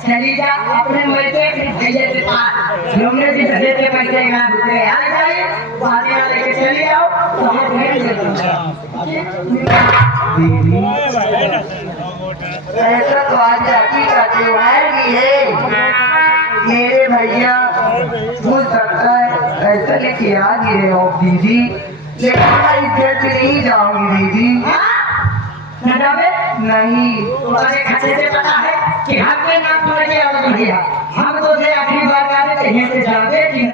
चली जा अपने मरते भैया के पास घूमने भी चले थे पैसे यहाँ दूसरे यहाँ जाए पानी यहाँ लेके चले जाओ तो हम ऐसा तो आज जाति का त्योहार भी है मेरे भैया, हो सकता है ऐसा लेके आ गए हो दीदी, लेकिन मैं इधर से नहीं जाऊंगी दीदी। न जावे नहीं तुम्हारे खाते से पता है कि हम पे नाम सुन के आवाज भैया हम तो से आखिरी बार आ रहे थे यहाँ से जावे कि